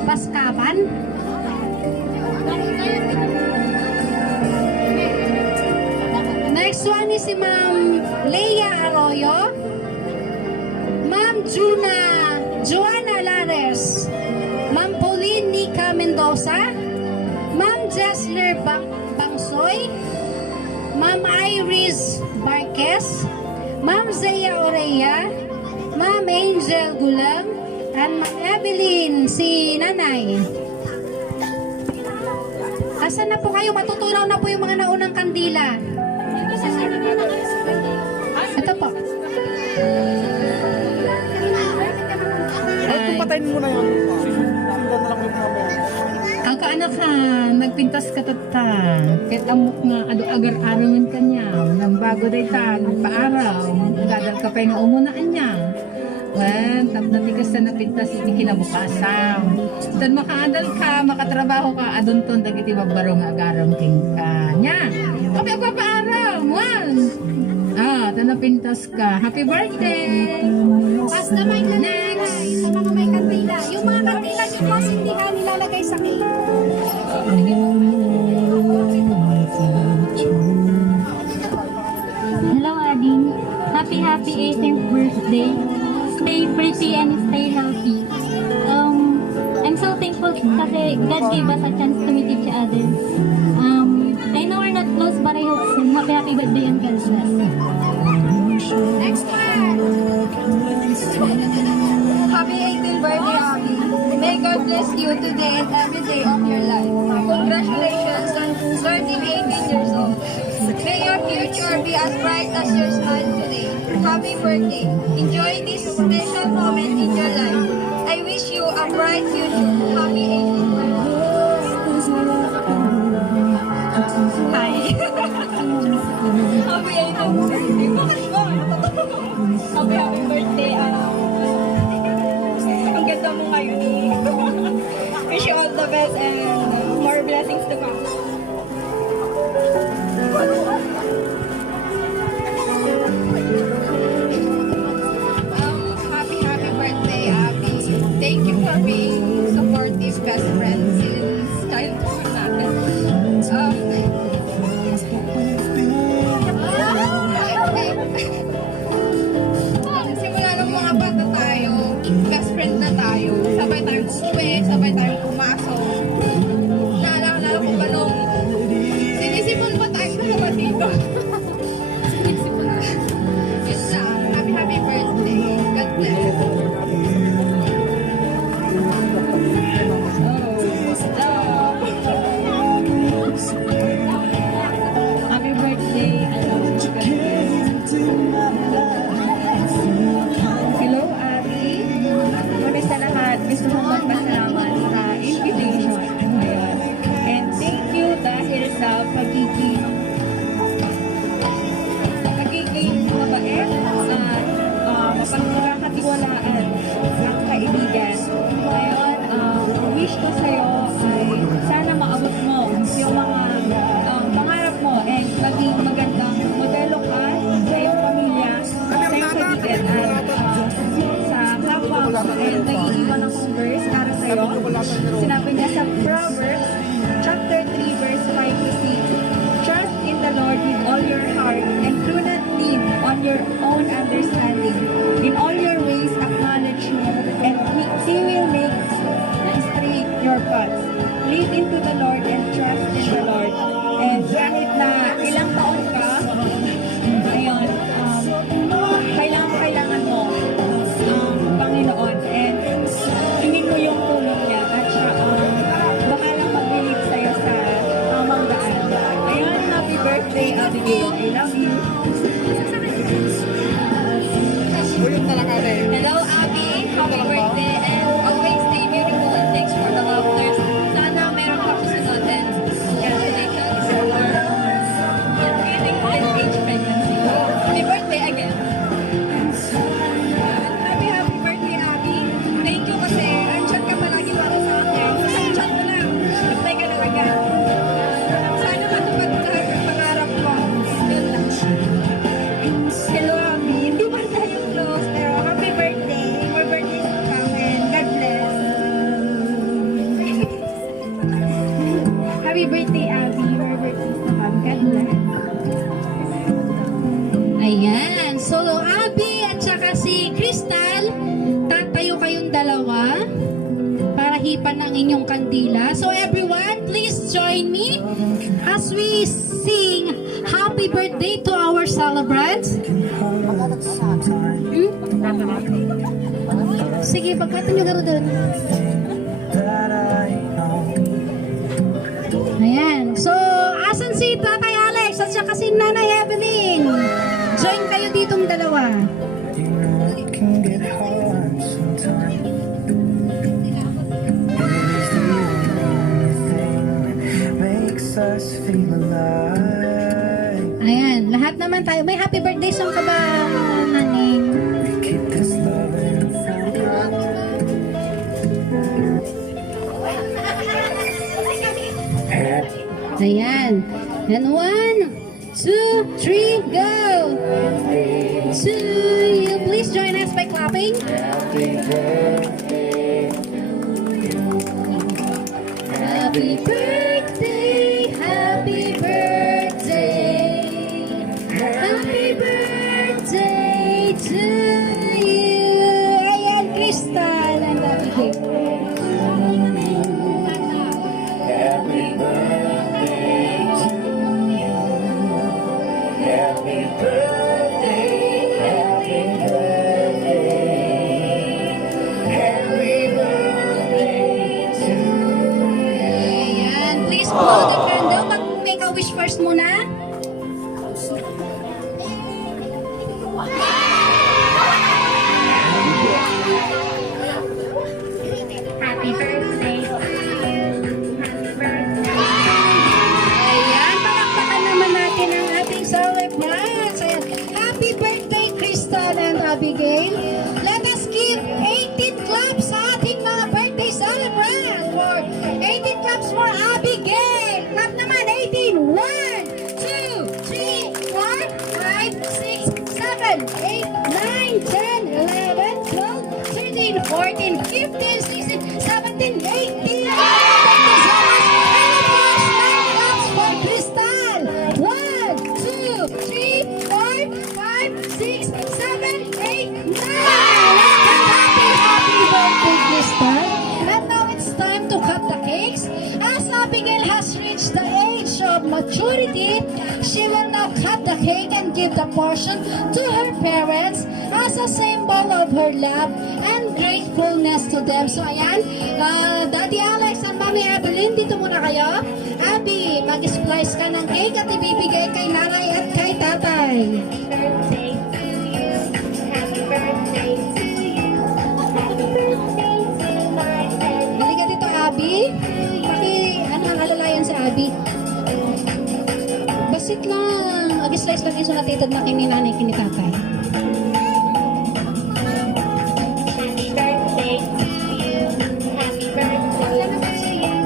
Paskapan. Next one is si Ma'am Leia Arroyo. Ma'am Joanna Lares. Ma'am Pauline Nica Mendoza. Ma'am Jesler Bangsoy. Ma'am Iris Barquez. Ma'am Zaya Oreya. Ma'am Angel Guleng. And Ma'am Evelyn, si Nanay. Asan na po kayo? Matutunaw na po yung mga naunang kandila. Ito po. Ay, patayin mo na yun. Sindan na lang yung mga. Ang kaanak ka, nagpintas ka tata. Kahit amok nga, agar-arawan ka niya. Nang bago day ta, nagpaaraw. Gadal ka pa yung umunaan niya. Wan, tamnatigas na napintas iti kinabukasan. Doon makaadal ka, makatrabaho ka, adon ton dagiti babbarong agaram king ka. Nya, kapi papaaraw, wan. Doon napintas ka. Happy birthday! Basta may nalalagay sa mga may kandila. Yung mga kandila nyo po, hindi ka nilalagay sa cake. Hello, Ading. Happy 18th birthday. Stay pretty and stay healthy. I'm so thankful kasi God gave us a chance to meet each other. I know we're not close, but I hope soon. Happy birthday and God bless. Next one! Happy 18th birthday, Abby. May God bless you today and every day of your life. Congratulations on turning 18 years old. May your future be as bright as your smile today. Happy birthday. Enjoy this special moment in your life. I wish you a bright future. Happy 18th birthday. Hi. Happy 18th birthday. Bakit ba? Happy birthday. Ang ganda mo ngayon eh. Wish you all the best and more blessings to come. Happy birthday, Abby. Thank you for being supportive best friend since childhood natin. Simula nung mga bata tayo, best friend na tayo. Sabay tayong umuwi, sabay tayong pumasok. Naalala ko ba nung sinisipon pa tayo dalawa dito? Sinisipon na. Yun lang. Happy birthday. God bless. Happy birthday. Hello, Abby. Muna sa lahat, gusto mong magpasalamat sa invitation. Ayun. And thank you dahil sa pagiging mabait at mapagkakatiwalaan ng kaibigan. Ngayon, wish ko sa'yo ay sana maabot mo yung mga pangarap mo and maging magandang modelo ka sa iyong pamilya, sa iyong kaibigan at sa kapwa mo. And nag-iiwan akong verse para sa'yo. Sinabi niya sa Proverbs chapter 3 verse 5 to 6. Trust in the Lord with all your heart and do not lean on your own understanding. In all your ways acknowledge Him and He will make straight your paths. Lead into the Lord and trust in the Lord. And kahit na ilang taon ka, ayun, kailangan mo Panginoon and hingin mo yung tulong niya at siya bakalang mag-believe sa'yo sa tamang daan. Ayun, happy birthday, Abegail. I love you. Hello, Abby. Happy birthday and always stay beautiful and thanks for the laughter. Sana meron ka susunod and congratulations for getting teenage pregnancy. Happy birthday again. Happy birthday, Abby. Thank you kasi andyan ka palagi para sa akin. Andyan mo lang. Bastay ka na agad. Sana matupad mo lahat ng pangarap mo. Yun lang. Hello, Abby. Hindi man tayo close, pero happy birthday. More birthdays to come and God bless. Happy birthday, Abby. More birthdays to come. God bless. Ayan. So, Abby at saka si Crystal, tatayo kayong dalawa para hipan ang inyong kandila. So, everyone, please join me as we sing happy birthday to our celebrants. Sige, pagkata nyo garo doon. Ayan. So, asan si Tatay Alex at saka si Nanay Evelyn? Join kayo ditong dalawa. Ayan, lahat naman tayo. May happy birthday song ka ba, Naning? Ayan. And 1, 2, 3, go! To you. Please join us by clapping. Happy birthday. Happy birthday. Happy birthday. Happy birthday to you. Ayan, Crystal and Abegail. Happy birthday to you. Happy birthday. Happy birthday. Happy birthday to you. Ayan, please blow the candle. Mag-make a wish first muna. Happy birthday. Ayan, palakpakan naman natin ang ating celebrants. Ayan. Happy birthday, Crystal and Abegail. Let us give 18 claps sa ating mga birthday celebrants. For 18 claps for Abegail. Clap naman, 18. 1, 2, 3, 4, 5, 6, 7, 8, 9, 10, 11, 12, 13, 14, 15, 16, 17, 18. Thank you so much. And of course, 9 claps for Crystal. 1, 2, 3, 4, 5, 6, 7, 8, 9. Happy birthday, Crystal. And now it's time to cut the cakes. As Abigail has reached the age of maturity, she will now cut the cake and give the portion to her parents as a symbol of her love and gratefulness to them. So ayan, Daddy Alex and Mami Evelyn, dito muna kayo. Abby, mag-splice ka ng cake at ibibigay kay nanay at kay tatay. Birthday to you. Happy birthday to you. Happy birthday to my friend. Bili ka dito, Abby. Alalayan si Abby. Basit lang. Mag-slice lang yung sunatitod na kini nanay, kini tatay. Happy birthday to you. Happy birthday to you.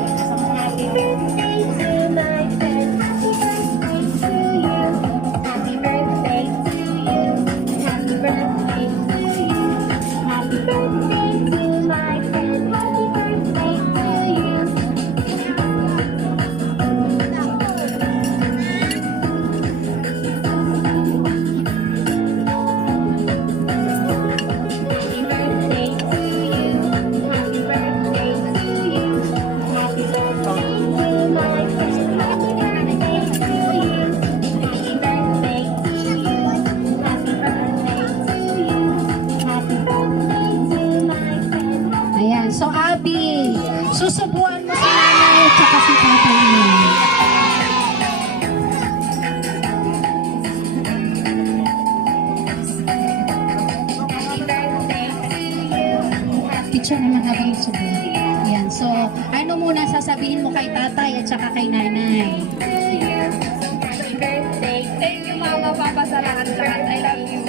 Happy birthday to my friend. Happy birthday to you. Happy birthday to you. Happy birthday to you. Happy birthday to my friend. Happy birthday to you. Happy birthday to you. Happy birthday to you. Happy birthday to my friend. Happy birthday to you. Happy birthday to you. Happy birthday to you. Happy birthday to my friend. Ayan. So, Abby, susubuan mo si nanay at saka si tatay mo. Happy birthday to you. Picture naman habang subo. Ayan. So, ano muna sasabihin mo kay tatay at saka kay nanay? Happy birthday. Thank you, Mama, Papa, sa lahat-lahat. I love you.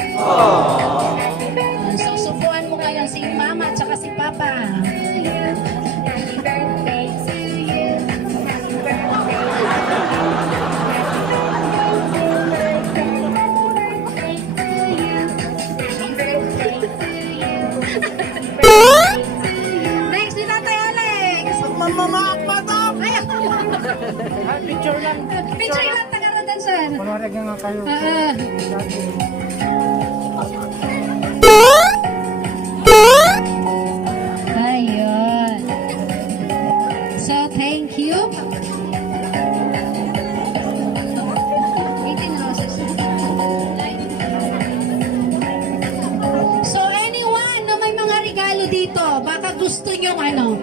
Happy birthday. So, subuan mo ngayon si mama at saka si papa. Happy birthday to you. Happy birthday. Next, ni Tatay Alex! Mamamak madam! Picture lang. Picture lang, tagarodan sir. Kunwari nga kayo. Ayun. So, thank you. 18 roses. So, anyone na may mga regalo dito, baka gusto nyong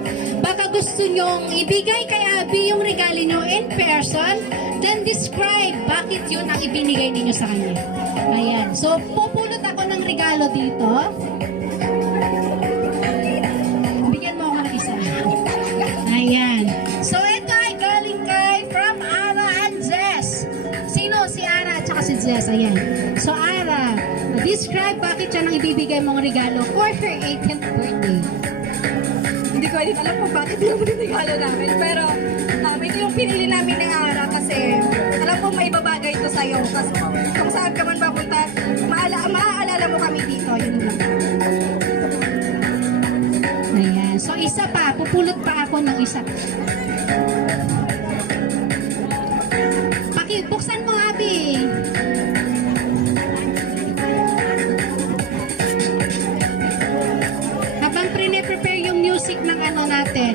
baka gusto nyong ibigay kay Abby yung regalo nyo in person, then describe bakit yun ang ibinigay ninyo sa kanya. Ayan. So, pupulot ako ng regalo dito. Bigyan mo ako ng isa. Ayan. So, ito ay galing kay from Ara and Jess. Sino? Si Ara at saka si Jess. Ayan. So, Ara, describe bakit yan ang ibibigay mong regalo for her 18th birthday. Hindi ko din alam kung bakit yung regalo namin. Pero ito yung pinili namin ng araw kasi alam ko may babagay ito sa'yo. Kasi kung saan ka man papunta, maaalala mo kami dito. Yun lang. Ayan. So, isa pa. Pupulot pa ako ng isa. Buksan mo, Abi. Habang prepare yung music ng ano natin.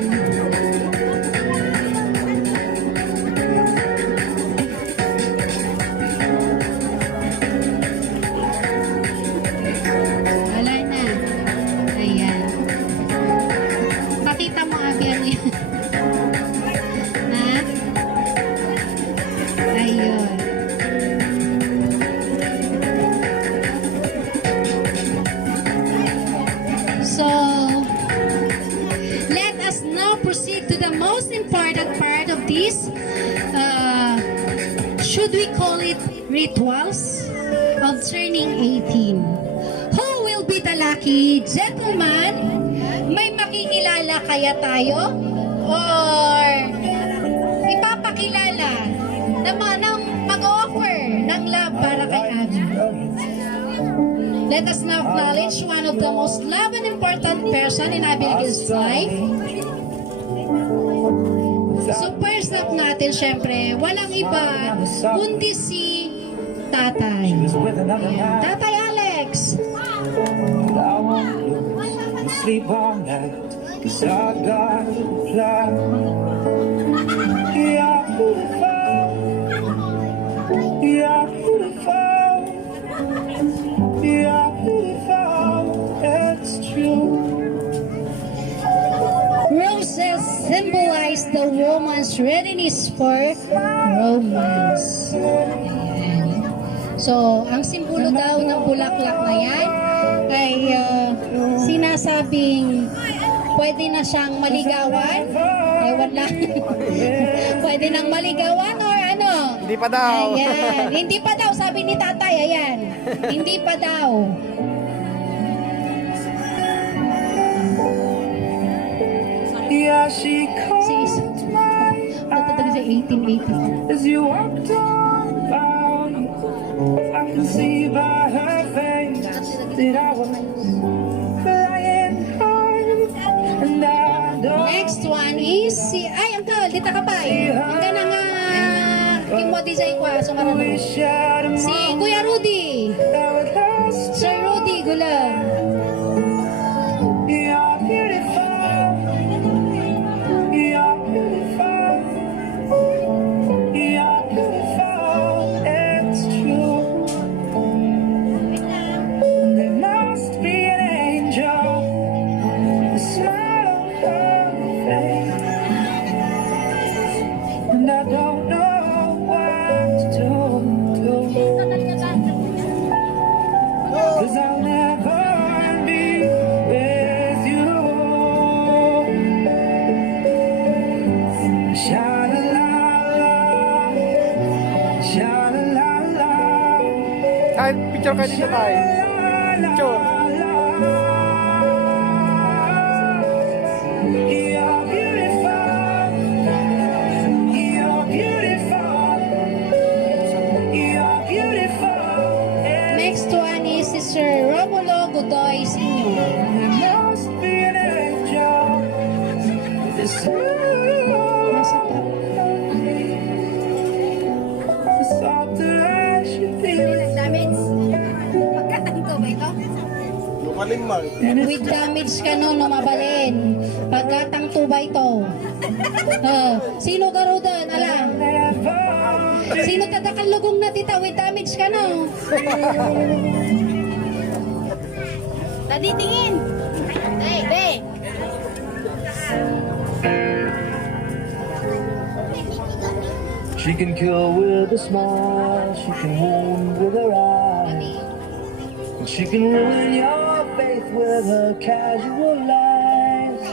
Wala na. Ayan. Pakita mo, Abi, ano yan. Ha? Ayun. So, let us now proceed to the most important part of this. Should we call it rituals of turning 18? Who will be the lucky gentleman? May makikilala kaya tayo? Or ipapakilala ng mag-offer ng love para kay Abby? Let us now acknowledge one of the most loved and important person in Abigail's life. So first up natin, syempre, walang iba kundi si Tatay. Ayan. Tatay Alex. Sleep all night, 'cause I got a plan. Yeah, beautiful. Yeah, beautiful. Yeah, beautiful. It's true. Roses symbolize the woman's readiness for romance. Ayan. So, ang simbolo daw ng bulaklak na yan ay sinasabing pwede na siyang maligawan. Ewan lang. Pwede nang maligawan or ano? Hindi pa daw. Ayan. Hindi pa daw, sabi ni Tatay. Ayan. Hindi pa daw. Yeah, she called my eyes as you walked on by. I can see by her face that I was flying high, and I don't. Next one is si... Ay, Uncle, dito ka pa eh. Hanggang na nga kimo-design ko so marunong. Si Kuya Rudy. Sir Rudy Guleng. You're beautiful. You're beautiful. You're beautiful. It's true. There must be an angel. The smile on her face. And I don't know what to do. 'Cause I'll never be with you. Sha-la-la-la, sha-la-la-la. Kahit picture kayo dito tayo. Picture. You're beautiful. You're beautiful. You're beautiful. Next one is si Sir Romulo Godoy Sr. There must be an angel. This Nasa top. thought that I should be with Damage? Pagkatang ko ba ito? Lumalimang. With damage ka no, mabalin. Pagkatang tuba ito. Sino garudan? Ala. Sino tadakal lugong na tita? With damage ka no. Tadi tingin. Hey, hey. She can kill with a smile, she can wound with her eyes, and she can ruin your faith with her casual lies.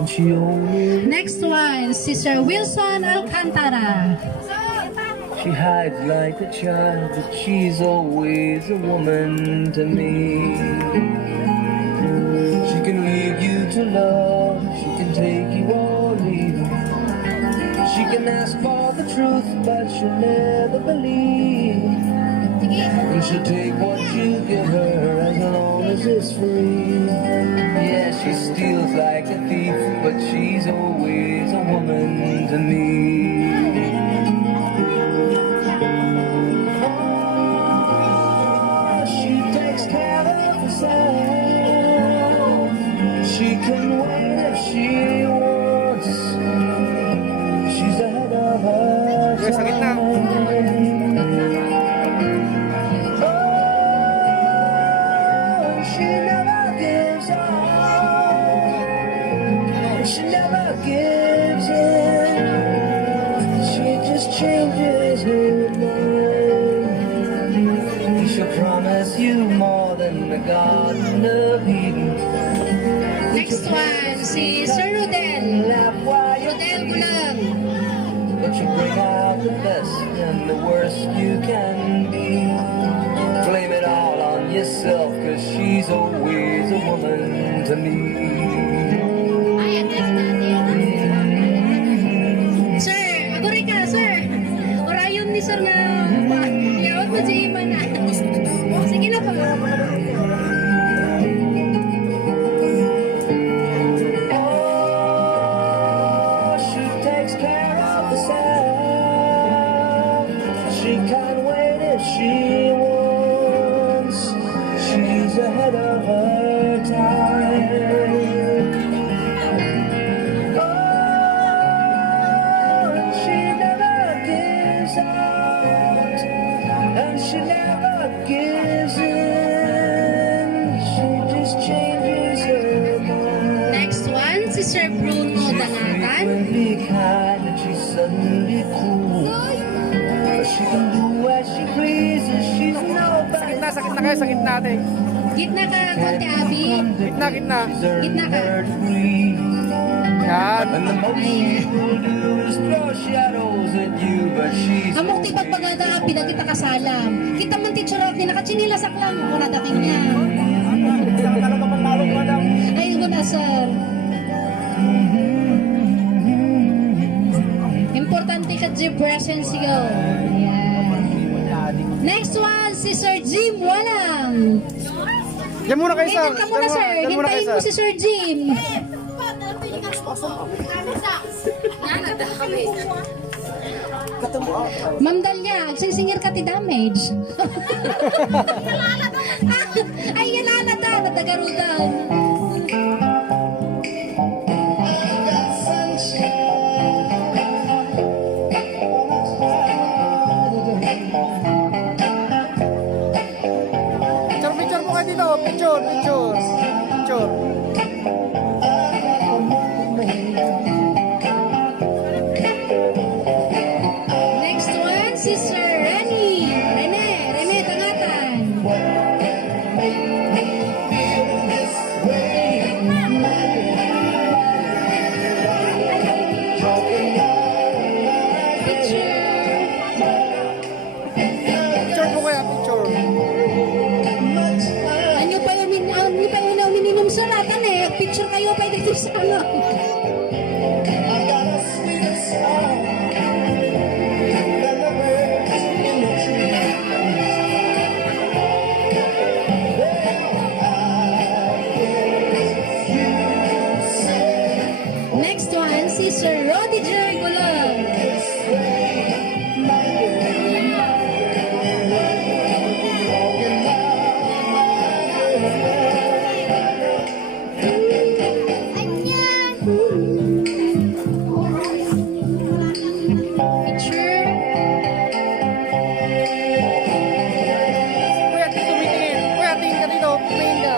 And she only Next one, Sister Wilson Alcantara. she hides like a child, but she's always a woman to me. She can lead you to love, truth, but she'll never believe. And she'll take what you give her as long as it's free. Yeah, she steals like a thief, but she's always a woman to me. Oh, she takes care of herself. She can wait if she wants. She's ahead of her time. She never gives in. She just changes her mind. She'll promise you more than the Garden of Eden. Next one, si Sir Rodel. Rodel Guleng. But she'll bring out the best and the worst you can be. Blame it all on yourself, 'cause she's always a woman to me. Sir, aguri ka, sir. Orayon ni sir nga. Yawag mo si Iman na. Sige na po. Oh, she takes care of herself. She can wait if she wants. She's ahead of her time. She never gives in. She just changes her mind. Next one, si Sir Bruno Dangatan. Be kind and she's suddenly cool. She can do as she pleases. She's nobody. Sakit na kayo, sakit natin. Gitna ka, Konti Abi. Gitna. Gitna ka. Yan. And the most people do is throw shadows at you, but she's Amok ti pagpagada, pinagkita kasalam. Kita man titsurat ni nakachinilasak lang. Muna dating niya. Ay, good na, sir. Importante ka, Jim, presence yo. Ayan. Next one, si Sir Jim Walang. Yan muna kayo, sir. Hintayin ka muna, sir. Hintayin mo si Sir Jim. Ma'am Dalia, singsingir ka ti damage. Ay, yalalata, natagarudan. Picture mo kayo dito. Picture. Next one, si Sir Rene. Rene Tangatan. Picture mo kaya, picture. Anyo pa yung uminom sa ratan eh. Picture kayo pa dito sa ano. Next one, si Sir Rodiger Guleng. Kuya, tumitingin. Kuya, tingin ka dito. Tingin ka.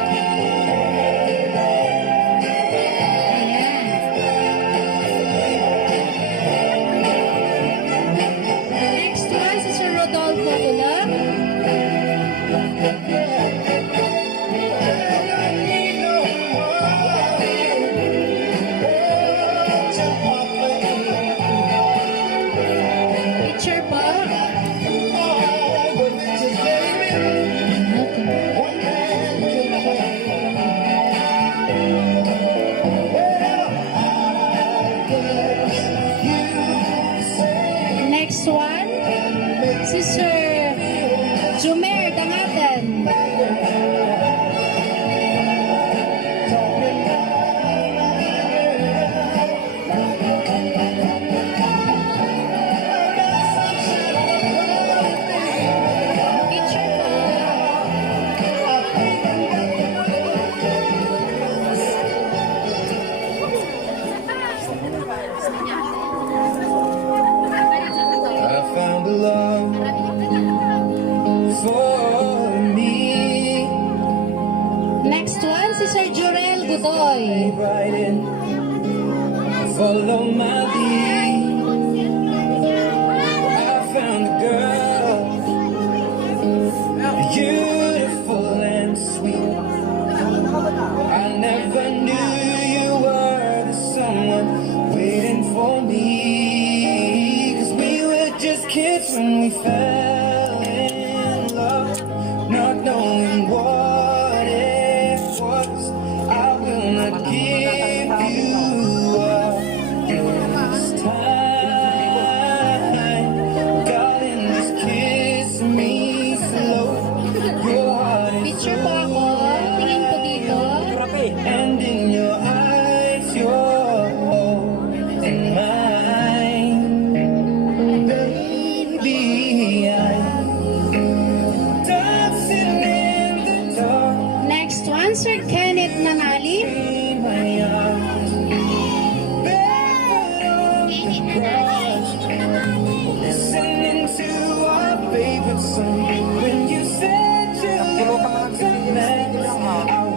days when we fell in love, not knowing what it was. I will not give you up this time. Darling, just kiss me slow. Your heart is Picture po ako. Tingin po dito. and in your eyes, you're holding mine. Baby, I'm dancing in the dark. Next one, Sir Kenneth Nanali. In my arms, barefoot on the grass, listening to our favorite song. When you said you loved a man, I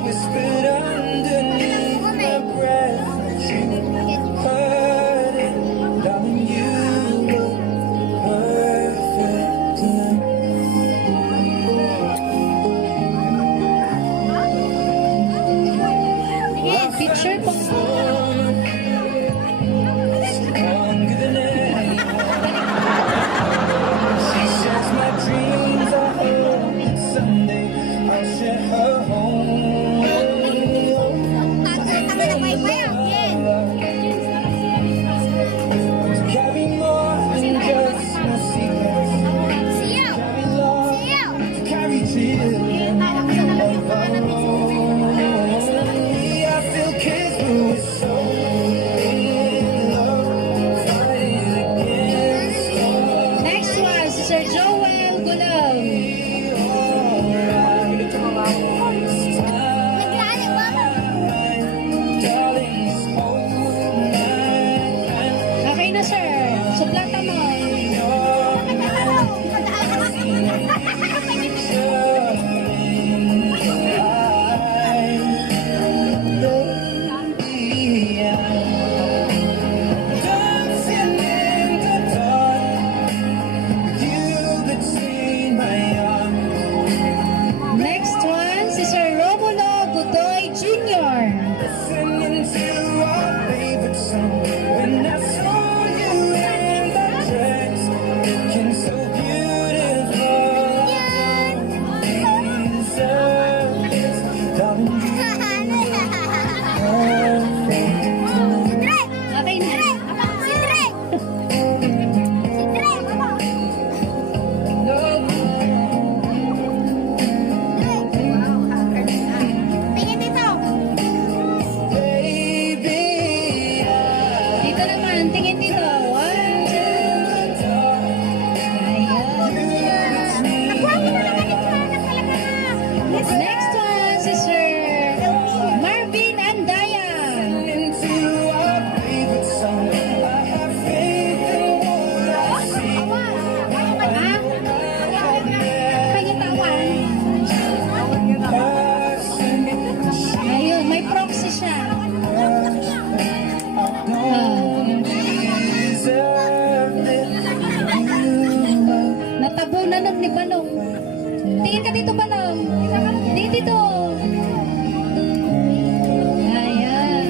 whispered underneath my breath. You heard it, darling, you look perfect tonight. Again, picture po. Longer than anyone. She says my dreams are home. Someday I'll share her home. Carry more than just my secrets. Carry love, carry children of our own. I feel kids who are so in love, fighting against all. Next one, Sir Joel Guleng. Okay na, sir. Suplata mo. Dancing in the dark, you could see my arms. Next one, si Sir Romulo Godoy Jr. Listening to our favorite song. When I saw you in that dress, looking so beautiful. Jesus, darling, you Okay na. baby, Dito naman, tingin dito. One, two. Next one, si Sir Marvin Andaya. into our favorite song. I have faith in what I see. Ayun, may proxy siya. Natabunan ni Balong. Tingin ka dito, Balong. Tingin dito. Ayan.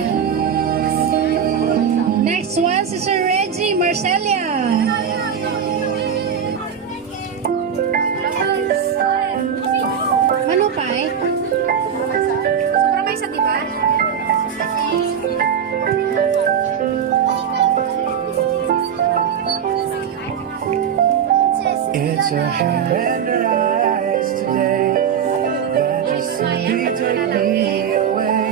Next one, si Sir Reggie Marcelia. Ano pa eh? Sobrang may isa, diba? It's your hair and her eyes today that just simply take me away.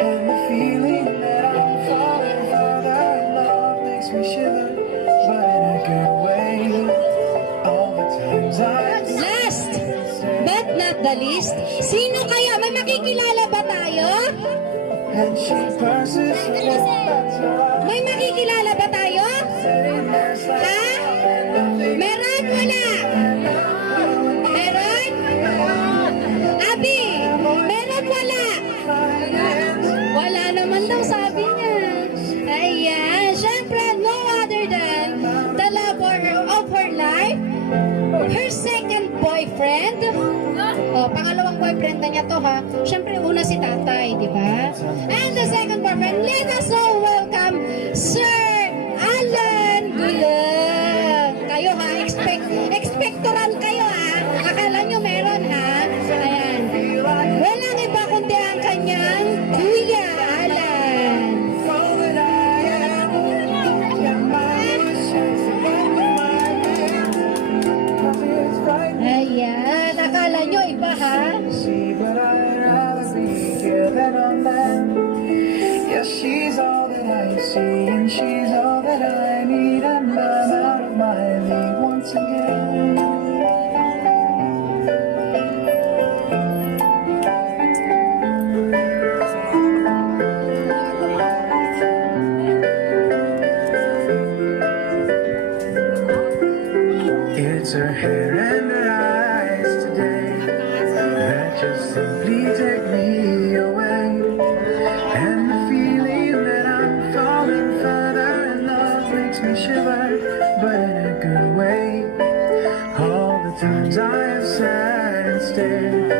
And the feeling that I'm falling for that love makes me shiver, but in a good way. All the times I Last but not the least, sino kaya? May makikilala ba tayo? and she passes May makikilala ba tayo? Ha? Meron? Wala? Meron? Abi, meron? Wala? Wala naman daw sabi niya. Ayan, syempre, no other than the lover of her life, her second boyfriend. O, pangalawang boyfriend na niya to ha. Syempre, una si tatay, di ba? And the second boyfriend, let us all welcome Sir Alan Guleng. Kayo ha, natural kayo ha. Akala nyo meron ha. Ayan. Walang iba kundi ang kanyang Kuya Alan. Ayan. Akala nyo iba ha. Yes, she's all that I see, and she's all that I need, and I'm out of my league once again. It's her hair and her eyes today that just simply take me away. And the feeling that I'm falling further in love makes me shiver, but in a good way. All the times I have sat and stared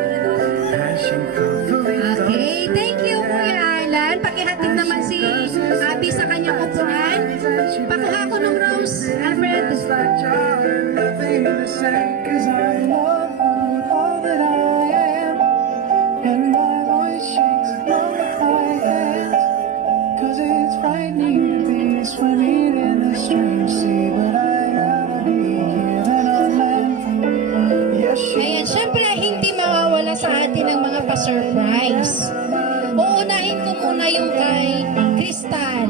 as she thoughtfully Okay, thank you Kuya Alan. Pakihatid naman si Abby sa kanyang upuan. Pakuha ko ng rose, Alfred. It's like jar and nothing to say, 'cause I love all that I am, and my voice shakes along with my hands, 'cause it's frightening to be swimming in the strange sea, but I'd rather be here than on land. Yes, Ayan, syempre hindi mawawala sa atin ang mga pa-surprise. Uunahin ko muna yung kay Crystal.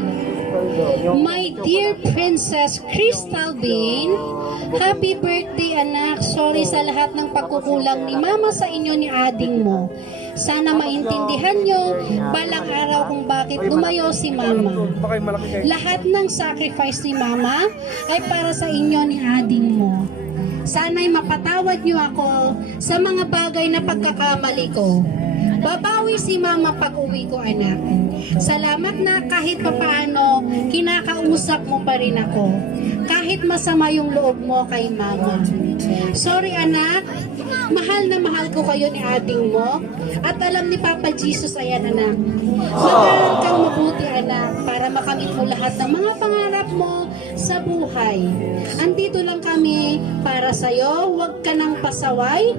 My dear Princess Crystal Vien, happy birthday anak. Sorry sa lahat ng pagkukulang ni Mama sa inyo ni ading mo. Sana maintindihan nyo balang araw kung bakit lumayo si Mama. Lahat ng sacrifice ni Mama ay para sa inyo ni ading mo. Sana'y mapatawad nyo ako sa mga bagay na pagkakamali ko. Babawi si Mama pag uwi ko anak. Salamat na kahit papaano kinakausap mo pa rin ako. Kahit masama yung loob mo kay Mama. Sorry anak, mahal na mahal ko kayo ni ading mo. At alam ni Papa Jesus, ayan anak. Mag-aral kang mabuti anak para makamit mo lahat ng mga pangarap mo sa buhay. Andito lang kami para sa'yo, huwag ka nang pasaway.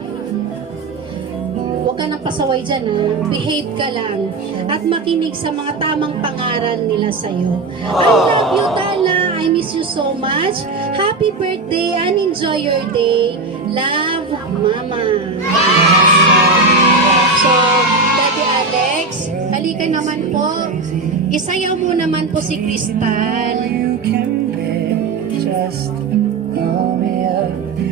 Huwag ka nang pasaway dyan, behave ka lang at makinig sa mga tamang pangaral nila sa'yo. I love you, Dana. I miss you so much. Happy birthday and enjoy your day. Love, Mama. So, Daddy Alex, halika naman po. Isayaw mo naman po si Crystal. you can bear, just call me up,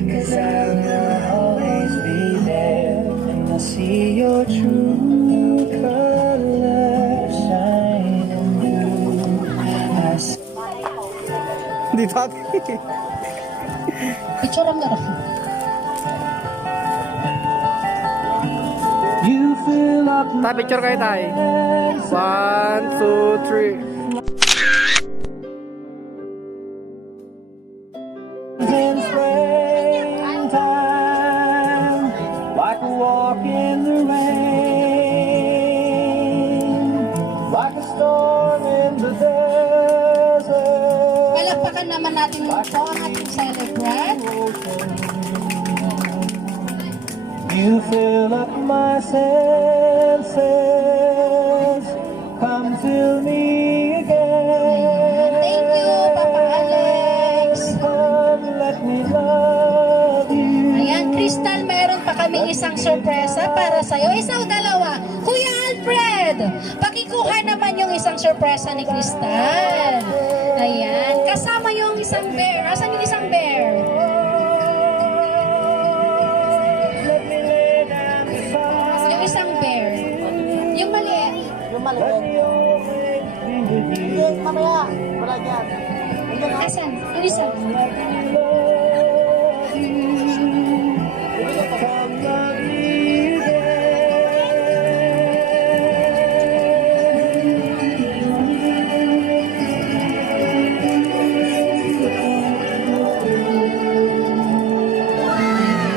'cause I will always be there, and I see your true colors shining through. Dito ate. Picture ang garo. You fill up Tay, picture kayo tay. 1, 2, 3. in springtime, like a walk in the rain, like a storm in the desert. Palakpakan naman natin po ang ating celebrant. You fill up my senses, come fill me again. Thank you, Papa Alex. Come, let me love you. Ayan, Crystal, meron pa kaming isang sorpresa para sa'yo. Isa o dalawa? Kuya Alfred, pakikuha naman yung isang sorpresa ni Crystal. Ayan, kasama yung isang bear. Asan yung isang bear? Yung isang bear. Yung maliit. Yung maliit. Yung mamaya. Wala dyan. Asan? Yung isa.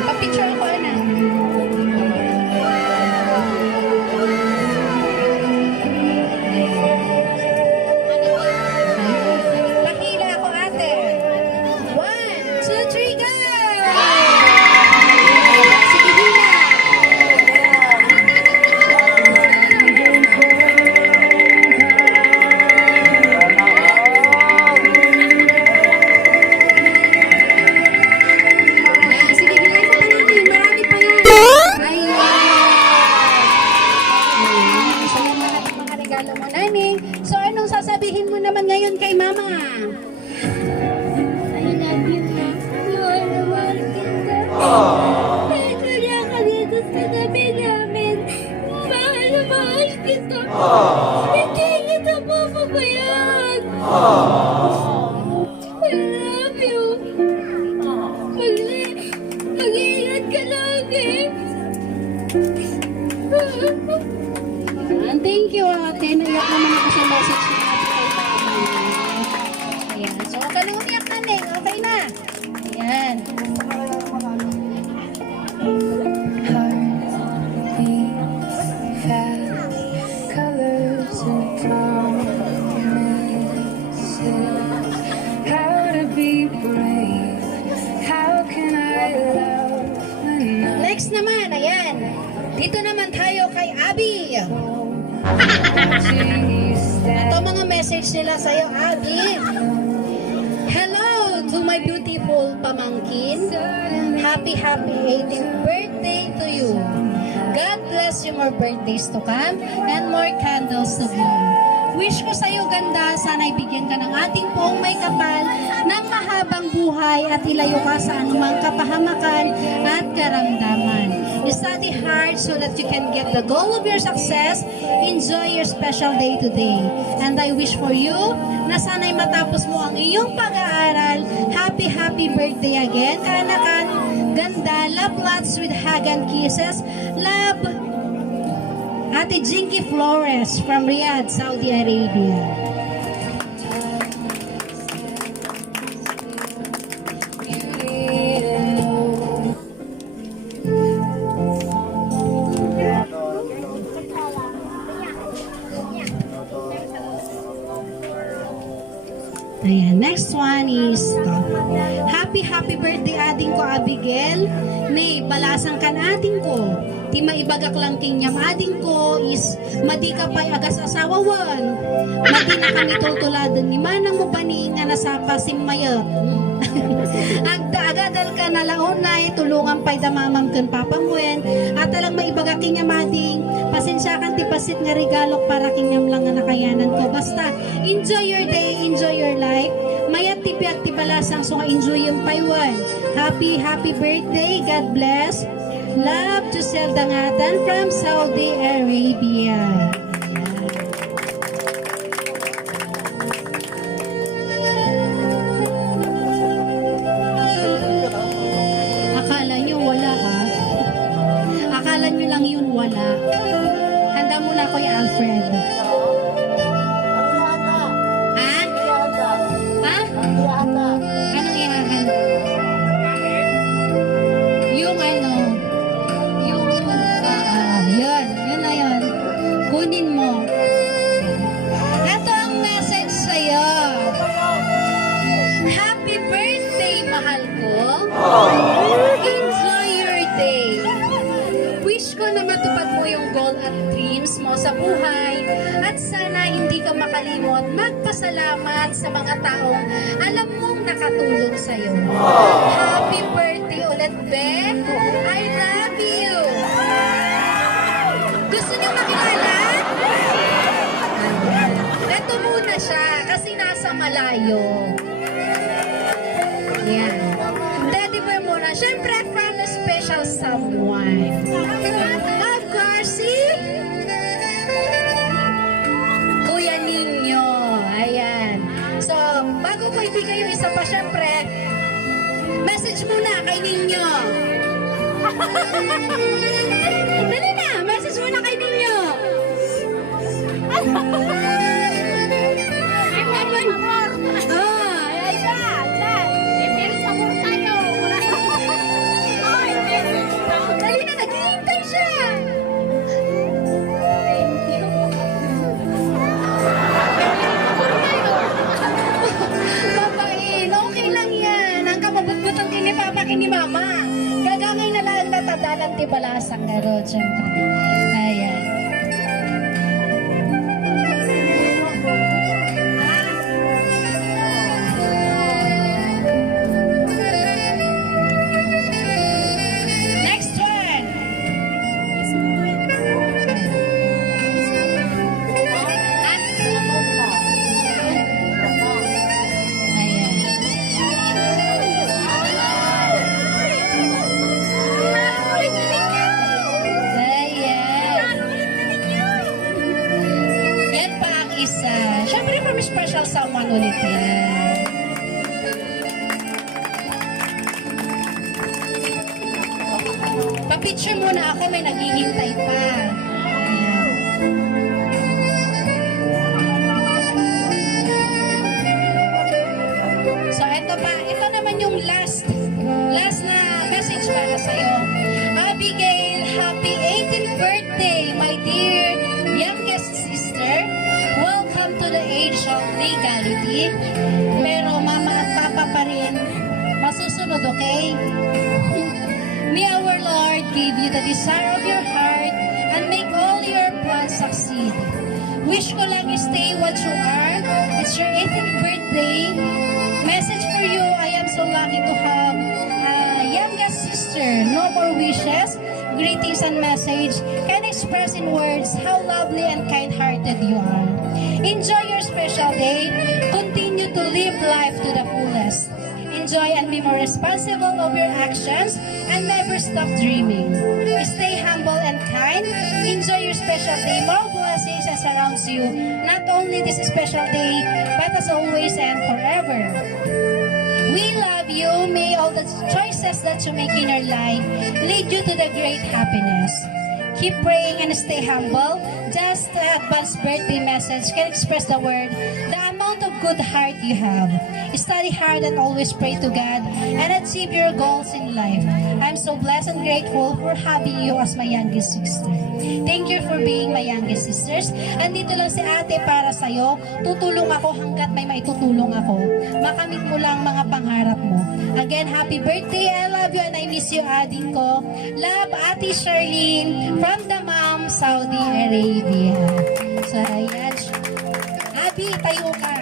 Pa-picture ko na. Pakila ako ate. 1, Ayan. Next naman, ayan. Dito naman tayo kay Abby. Ito mga message nila sa'yo, Abby. Hello to my beautiful pamangkin. Happy 18th birthday to you. God bless you, more birthdays to come and more candles to blow. Wish ko sa'yo ganda, sana'y bigyan ka ng ating poong may kapal ng mahabang buhay at ilayo ka sa anumang kapahamakan at karamdaman. You study hard so that you can get the goal of your success. Enjoy your special day today. And I wish for you na sana'y matapos mo ang iyong pag-aaral. Happy birthday again, kaanakan. Ganda, love lots with hug and kisses. Love, Ate Jinky Flores from Riyadh, Saudi Arabia. Ayan, next one is happy birthday ading ko Abegail. May balasang kan ading ko. Ti maibagak lang kinyam ading ko is madi ka pa'y agas asawawan. Madi na kami tultuladan ni manang mo bani nga nasapa simmayat. Agda-agadal ka na launay, tulungan pa'y damamam kan papamwen. At alang maibagak kinyam ading, pasensya kan tipasit nga regalok para kinyam lang nga nakayanan ko. Basta, enjoy your day, enjoy your life. Mayat tipi at tibalasang so nga enjoy yung paywan. Happy birthday, God bless. Love to Seldangatan from Saudi Arabia. Akala nyo wala ha? Akala nyo lang yun wala. Handa muna ko yung Alfred. Ha? Ha? Anong ihahan? Yung ano? Yun na yun. Kunin mo. Ito ang message sa'yo. Happy birthday, mahal ko. Enjoy your day. Wish ko na matupad mo yung goal at dreams mo sa buhay. At sana hindi ka makalimot magpasalamat sa mga taong alam mong nakatulong sa'yo. Happy birthday ulit, Be. I love you. Gusto niyo makilala? Ito muna siya kasi nasa malayo. Yan. Teddy bear muna. Siyempre, from a special someone. Of course, si Kuya Ninyo. Ayan. So, bago ko ibigay yung isa pa, siyempre, message muna kay Ninyo. Dali na, message muna kay Ninyo. Dali na, naghihintay siya. Babain, okay lang yan. Ang kamabot-butong kinipapa kinimama. Gagangay na lang natadalang tibalasang na ro, siyempre. Ayan. Next one. Yan pa ang isa. Siyempre from special someone ulit yan. Pa-picture muna ako, may naghihintay pa. Ayan. So ito pa, ito naman yung desire of your heart and make all your plans succeed. Wish ko lang stay what you are. It's your 18th birthday. Message for you, I am so lucky to have a youngest sister. No more wishes, greetings and message can express in words how lovely and kind-hearted you are. Enjoy your special day. Continue to live life to the fullest. Enjoy and be more responsible of your actions and never stop dreaming. Stay humble and kind. Enjoy your special day. More blessings that surrounds you. Not only this special day, but as always and forever. We love you. May all the choices that you make in your life lead you to the great happiness. Keep praying and stay humble. Just the advanced birthday message can express the word, the amount of good heart you have. Study hard and always pray to God and achieve your goals in life. I'm so blessed and grateful for having you as my youngest sister. Thank you for being my youngest sisters. Andito lang si ate para sa'yo. Tutulong ako hanggat may maitutulong ako. Makamit mo lang mga pangarap mo. Again, happy birthday. I love you and I miss you, ading ko. Love, Ate Charlene from the Mom, Saudi Arabia. So, ayan. Abi, tayo ka.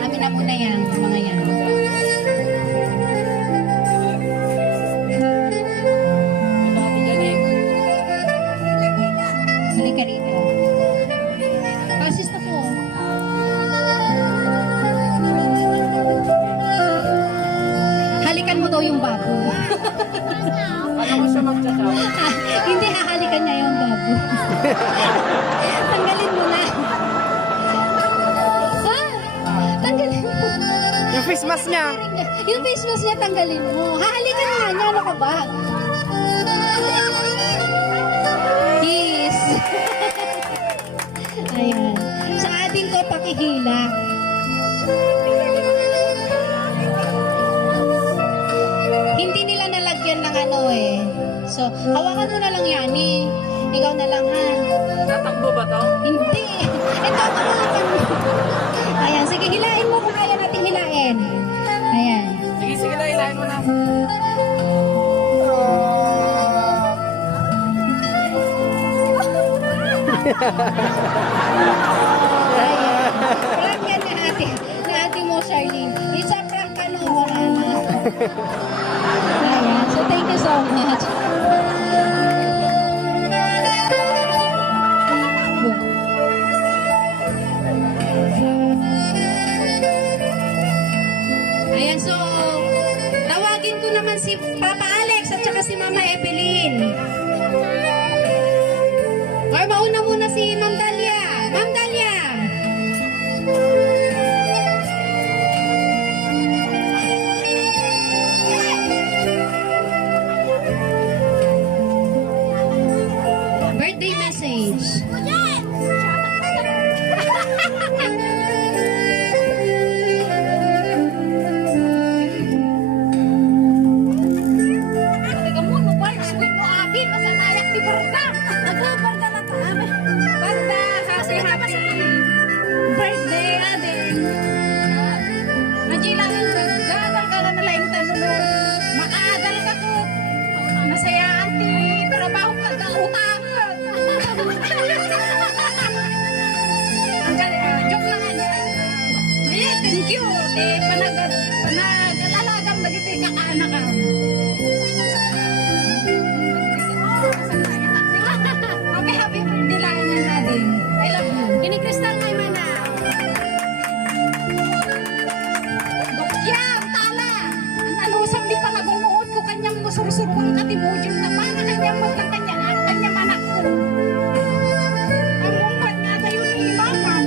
Amin na muna yan, mga yan. Balik ka rito. Pasis na po. Halikan mo daw yung babo. Paano mo siya magsasawa? Hindi, hahalikan niya yung babo. Tanggalin mo na. Tanggalin mo. Yung face mask niya. Yung face mask niya, tanggalin mo. Hahalikan nga niya. Ano ka ba? Yes. Ayan. Sa ating ko, pakihila. Hindi nila nalagyan ng ano eh. So, hawakan mo na lang yan eh. Ikaw na lang ha. Tatakbo ba to? Hindi. Ito, hawakan mo. Ayan, sige, hilain mo kung kaya natin hilain. Ayan. Sige, sige lang, hilahin mo na. Ayan. Prank yan na ate mo, Charlene. It's a prank ano, wala na. Ayan, so thank you so much. Ayan, so tawagin ko naman si Papa Alex at saka si Mama Evelyn. Or mauna muna si Ma'am Dalia. Ma'am Dalia! Birthday message. Birthday, ading. Najilangan ka, gadal ka na nalang tanong. Makaadal ka ko. Masayaan ti, trabaho ka na utang. Ang galing, joke lang yan. Thank you. Panag-alalagam na dito yung kakaanak ka. Okay, happy birthday lang yan natin. I love you. Kinikristal ay mana. Dokyang, tala. Ang alusang di pa nag-umuot ko kanyang musursuruang katimudyo na para kanyang magkakanya at kanyang anak ko. Ang mungkat nga tayo ni Imaman.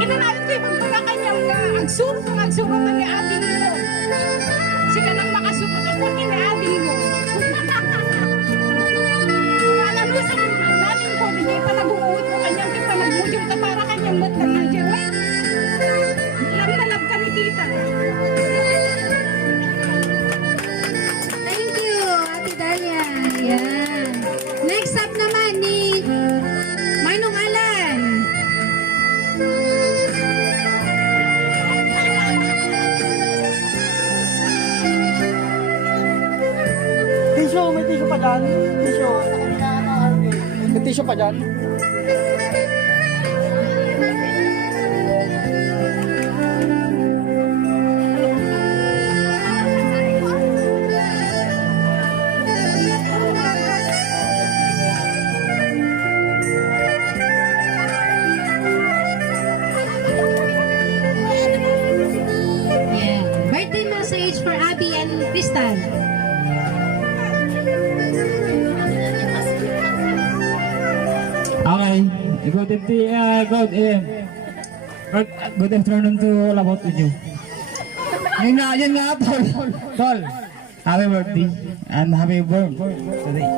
Kinanayon ko yung magkakanyang agsuro ka ni ating mo. Sika nang makasuro ka po ni ating mo. Alalusang namin ko, hindi pa nag-umuot ko kanyang di pa nagmudyong ka para kanyang magkakanya. Love na love ka ni tita. Thank you, Ate Dalia. Ayan. Next up naman ni Manong Alan. dyan. Tissue. May tissue pa dyan. Yeah. Birthday message for Abby and Crystal. Okay, good afternoon to all about with you. Yun nga, Tol. Happy birthday and happy birthday today.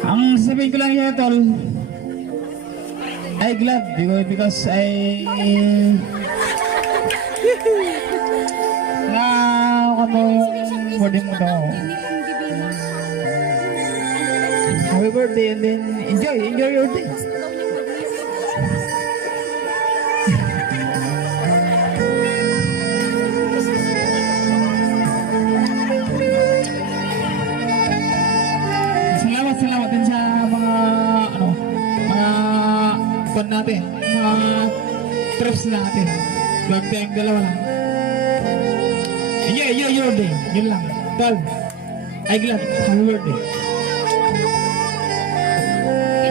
Ang sabihin ko lang yun, Tol, I glad because I ano yung wording mo daw. Happy birthday and then enjoy your day. Salamat din sa mga mga natin, mga trips natin. Huwag tayong dalawa lang. Enjoy your day. Yun lang. Tol, I glad. Happy birthday.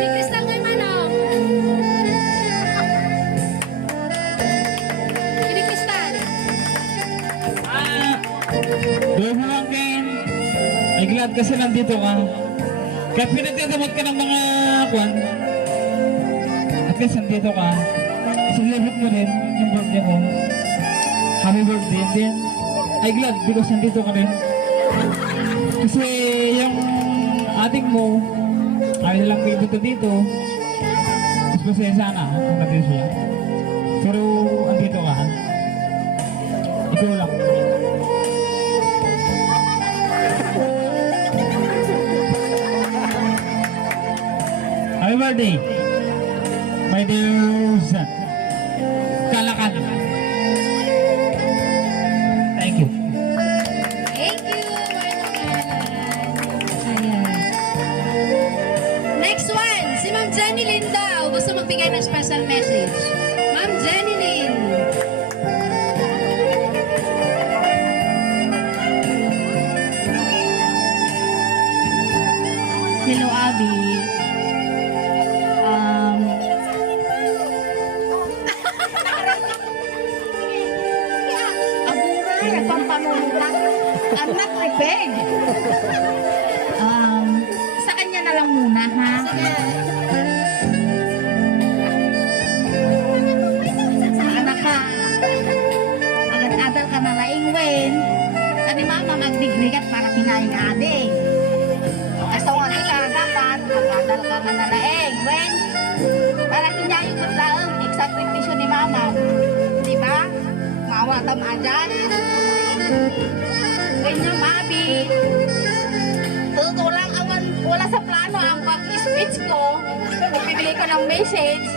Crystal kay Manong. Crystal. Doon mo lang, Ken. I glad kasi nandito ka. Kahit pinagdadamot ka ng mga kwan, at least nandito ka. Celebrate mo rin yung birthday mo. Happy birthday. And then, I glad because nandito ka rin. Kasi yung ating mo, ayaw lang dito dito. Mas masaya sana kung nandito siya. Pero, andito ka. Ikaw lang. Happy birthday, my dear son. Kalakan. Thank you. Thank you, Ayan. Next one, si Ma'am Jenny Lynn daw. Gusto magbigay ng special message. Ma'am Jenny Lynn. Hello, Abby. I'm not prepared. Sa kanya na lang muna, ha? Anak ka. Agad-adal ka na laing, Wen. Kani mama, mag-degree ka para kinaing ade. Ito nga ka dapat, mag-adal ka na laing, Wen. Para kinaing ka laang, eksakritisyon ni mama. Diba? Mawatam ajan. Ganyan, Mabi. Totoo lang, wala sa plano ang pag-speech ko. Magbibili ko ng message.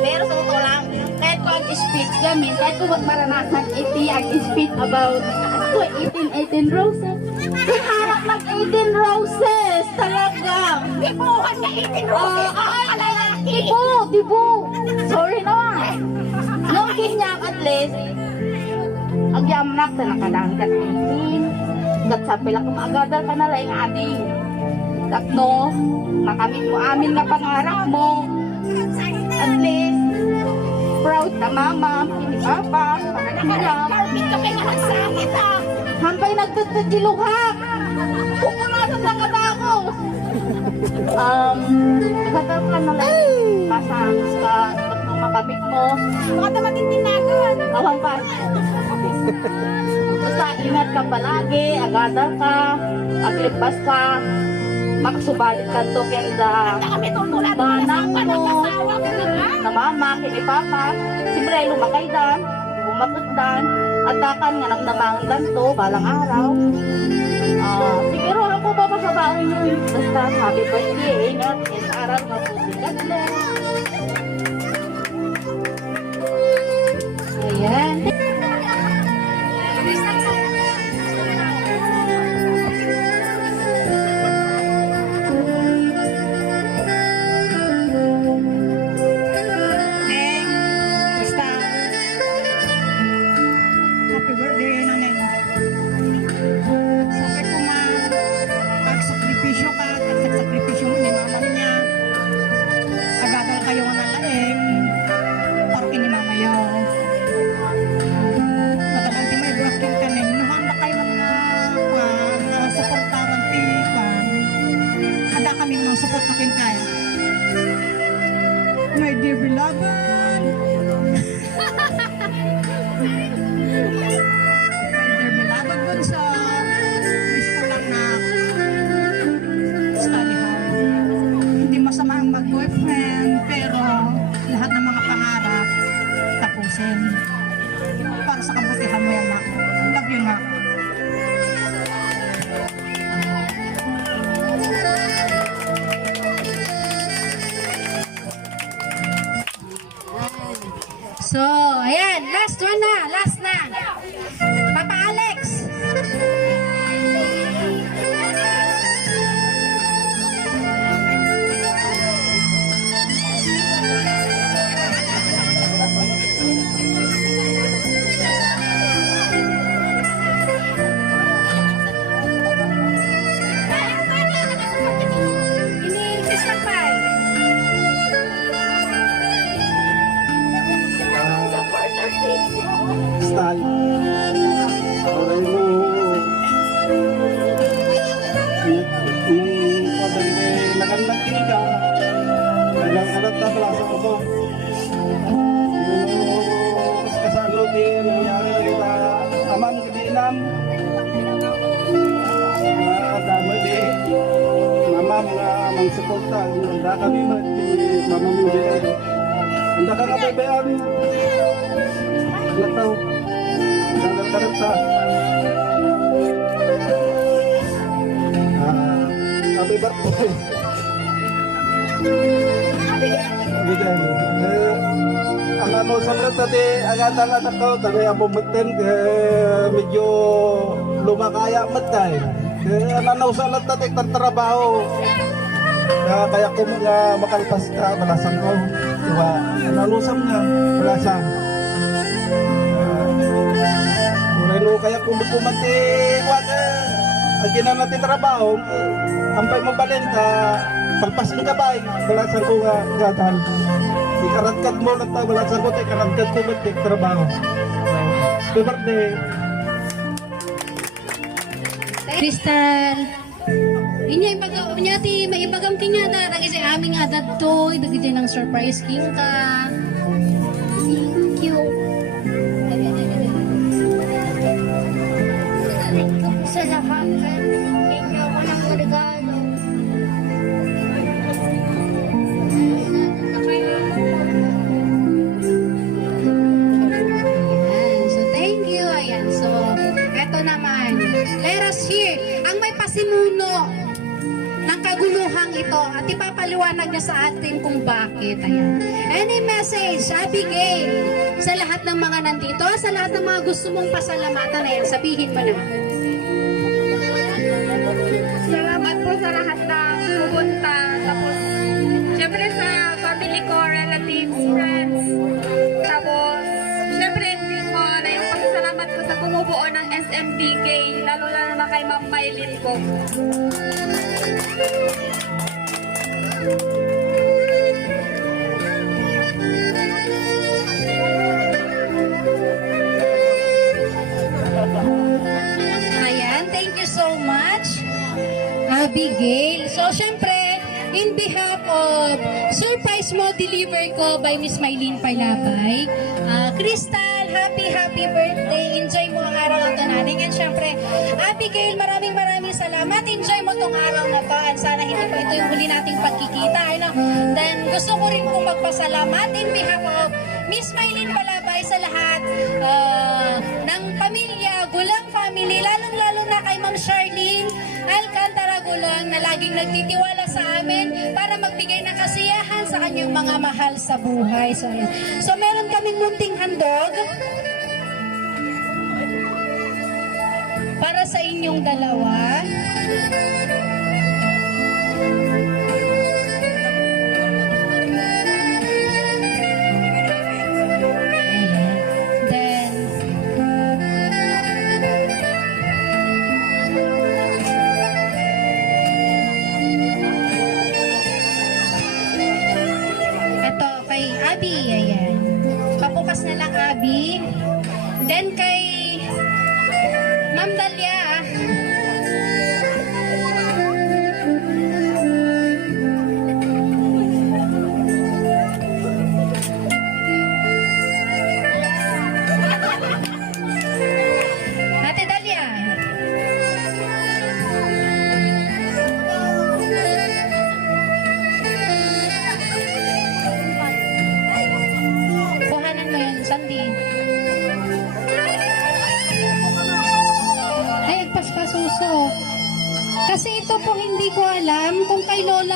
Pero sa totoo lang, kahit ko ang speech gamin, kahit ko maranasan ang speech about 18 roses. Harap mag 18 roses talaga. Dibuhan na 18 roses. Dibu. Sorry naman. Nung kinyak at least, agyamnak sa nakadanggat itin. Gat sa pila kumagadal ka na lang adi. Tatlo, makamit mo amin na pangarap mo. At least, proud na mama, hindi papa, pananahilang. Hampay nagtututiluhak. Pupunasan lang ka ba ako? Nagadal ka na lang. Pasang sa tatlong makamit mo. Baka naman tinagan. Awang pa. Basta ingat ka palagi, agadal ka, aglipas ka, makasubalit ka to kaya banang mo, na mama, kinipapa, siyempre lumakay dan, bumakot dan, atakan nga nang namangan to, balang araw. Siguro ako babasabahin yun. Basta happy birthday, ingat, yes, aral, mabuti. God bless. Ayan. laban. May laban bunso. Wish ko lang na studyhan. Hindi masama ang mag-boyfriend, pero lahat ng mga pangarap tapusin. Para sa kabutihan mo yan, Mak. Love you, Mak. So, ayan, last one na, last na. Papa Alex. Ini Christmas pie. Style. Aray mo. Yung pabende nakalagin ka. Ilang alat na palasa ko to. Yung kasalo din nangyari kita amam kadinam. Dami di mamam nga mang suporta. Handa kami mamam mo din. Handa ka kabaybayan. Lataw. Karanta. Happy birthday. Abegail. Ang ano sa birthday, agad-agad anak ko, tabi ang bumiten, medyo lumakaya matay. Ananaw sa latat, trabaho. Kaya ko mga makalpas ka, balasan ko. Diba? Nalusam nga, balasan. Pero kaya kumati wala agi na natin trabaho ampay mo balenta palpas ng kabay balasan ko nga gatal ikaratkat mo na ta balasan ko tay karatkat ko batik trabaho happy birthday Crystal. Inya ti maibagam kinya ta dagi sa aming adad to dagi ng surprise king ka. Thank you. Sa lahat, hindi ako ng regalo. So, thank you. Ayan. So, eto naman. Let us hear ang may pasimuno ng kaguluhang ito at ipapaliwanag niya sa atin kung bakit. Ayan. Any message, Abegail, sa lahat ng mga nandito, sa lahat ng mga gusto mong pasalamatan, ayan, sabihin mo na. Salamat po sa lahat ng pupunta. Tapos, syempre sa family ko, relatives, friends. Tapos, syempre, na yung pasalamat ko sa bumubuo ng SMDK, lalo na kay Ma'am Maylin ko. Ayan, thank you so much, Abegail. So, syempre, in behalf of surprise mo deliver ko by Miss Maylin Palabay, Crystal, happy birthday. Enjoy mo ang araw na ito natin. And syempre, Abegail, maraming salamat. Enjoy mo tong araw na to. And sana hindi pa ito yung huli nating pagkikita. Then, gusto ko rin pong magpasalamat in behalf of Miss Maylin Palabay sa lahat ng pamilya, Guleng family, lalong-lalo na kay Ma'am Charlene Alcantara Guleng na laging nagtitiwala sa amin para magbigay ng kasiyahan sa kanyang mga mahal sa buhay. So, ayan. So meron kaming munting handog para sa inyong dalawa. Abi, ayan. Papukas na lang, Abi. Then kay Ma'am Dalia.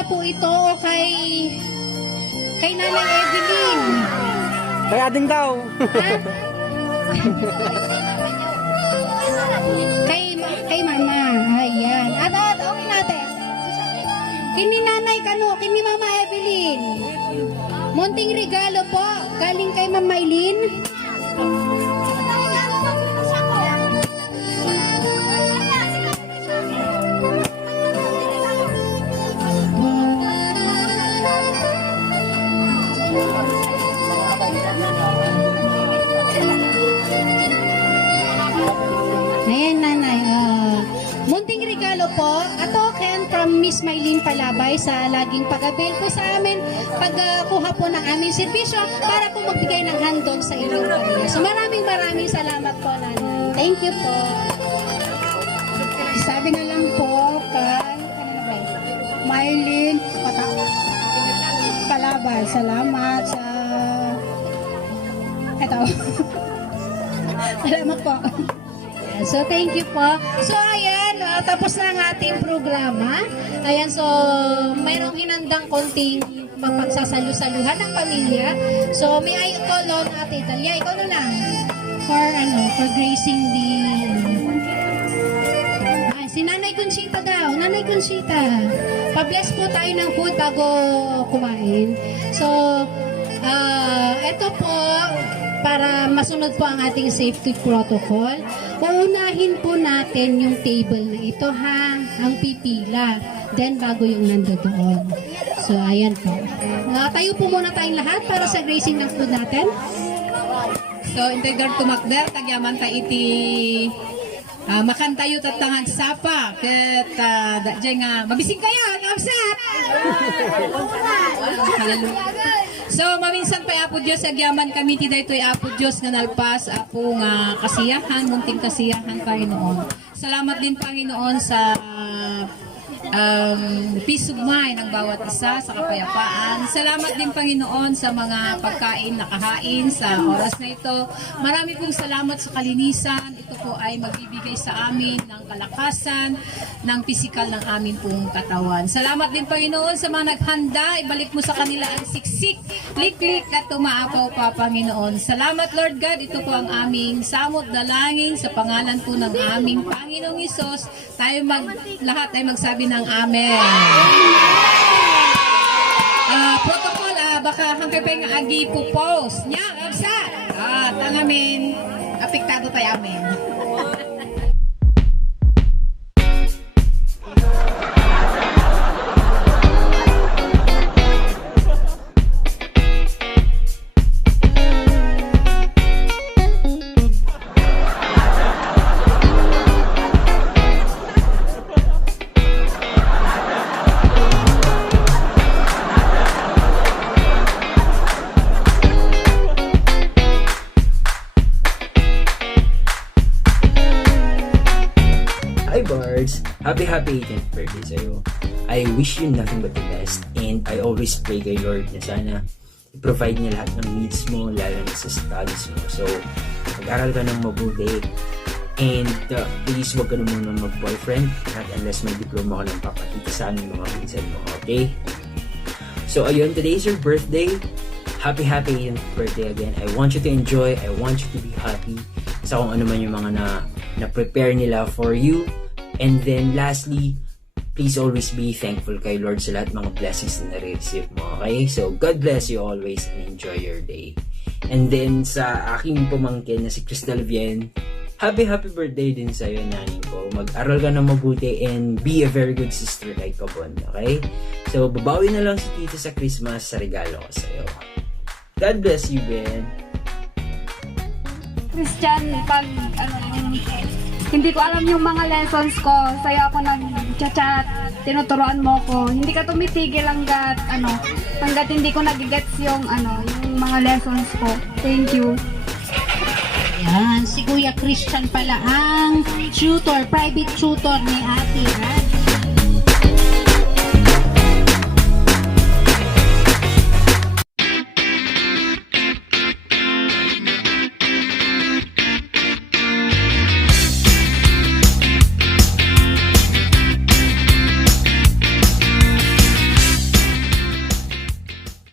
po ito o kay Nanay Evelyn? Kay ading daw. kay Mama. Ayan. At okay natin. Kini Nanay Kano, kini Mama Evelyn. Munting regalo po, galing kay Mama Eileen. Ayan, Nanay. Munting regalo po, a token from Miss Maylene Palabay sa laging pag-avail po sa amin, pagkuha po ng aming serbisyo para po magbigay ng handog sa inyong pamilya. So maraming salamat po, Nanay. Thank you po. Sabi na lang po kay Maylene Palabay. Salamat sa ito. Salamat po. So, thank you po. So, ayan, tapos na ang ating programa. Ayan, so, mayroong hinandang konting mapagsasalu-saluhan ng pamilya. So, may I call on Ate Italia. Ikaw na lang. For gracing the... si Nanay Conchita daw. Nanay Conchita. Pa-bless po tayo ng food bago kumain. So, ito po, para masunod po ang ating safety protocol, uunahin po natin yung table na ito, ha? Ang pipila. Then, bago yung nandoon. So, ayan po. Tayo po muna tayong lahat para sa gracing ng food natin. So, integar tumakder, tagyaman ta iti makantayo tatangag sapa. Ket, dyan nga, mabising kaya, kapsat! So, maminsan pa Apo Diyos, agyaman kami ti daytoy Apo Diyos nga nalpas, Apo nga kasiyahan, munting kasiyahan, Panginoon. Salamat din, Panginoon, sa peace of mind ng bawat isa sa kapayapaan. Salamat din, Panginoon, sa mga pagkain nakahain sa oras na ito. Marami pong salamat sa kalinisan. Ito po ay magbibigay sa amin ng kalakasan, ng pisikal ng amin pong katawan. Salamat din, Panginoon, sa mga naghanda. Ibalik mo sa kanila ang siksik, liklik at tumaapaw pa, Panginoon. Salamat, Lord God. Ito po ang aming samot dalangin sa pangalan po ng aming Panginoong Isos. Lahat ay magsabi ng Amen. Protocol, baka hanggang pa yung agi po post. Nya, absa. Tangamin, apektado tayo, amen. Happy 18th birthday sa'yo. I wish you nothing but the best, and I always pray kay Lord na sana i-provide niya lahat ng needs mo, lalo na sa studies mo. So, mag-aral ka ng mabuti, and please wag ka na muna mag-boyfriend, not unless may diploma ka lang papakita sa amin mga pinsan mo, okay? So, ayun, today is your birthday. Happy 18th birthday again. I want you to enjoy, I want you to be happy sa kung ano man yung mga na-prepare nila for you. And then lastly, please always be thankful kay Lord sa lahat mga blessings na nare-receive mo, okay? So, God bless you always and enjoy your day. And then sa aking pamangkin na si Crystal Vien, happy birthday din sa'yo, naning ko. Mag-aral ka na mabuti and be a very good sister kay Kabon, okay? So, babawi na lang si Tito sa Christmas sa regalo ko sa'yo. God bless you, Ben. Christian, pag hindi ko alam yung mga lessons ko, sa'yo ako nag-chat, tinuturuan mo ko. Hindi ka tumitigil hanggat hindi ko nagigets yung mga lessons ko. Thank you. Yan, si Kuya Christian pala ang tutor, private tutor ni Ate.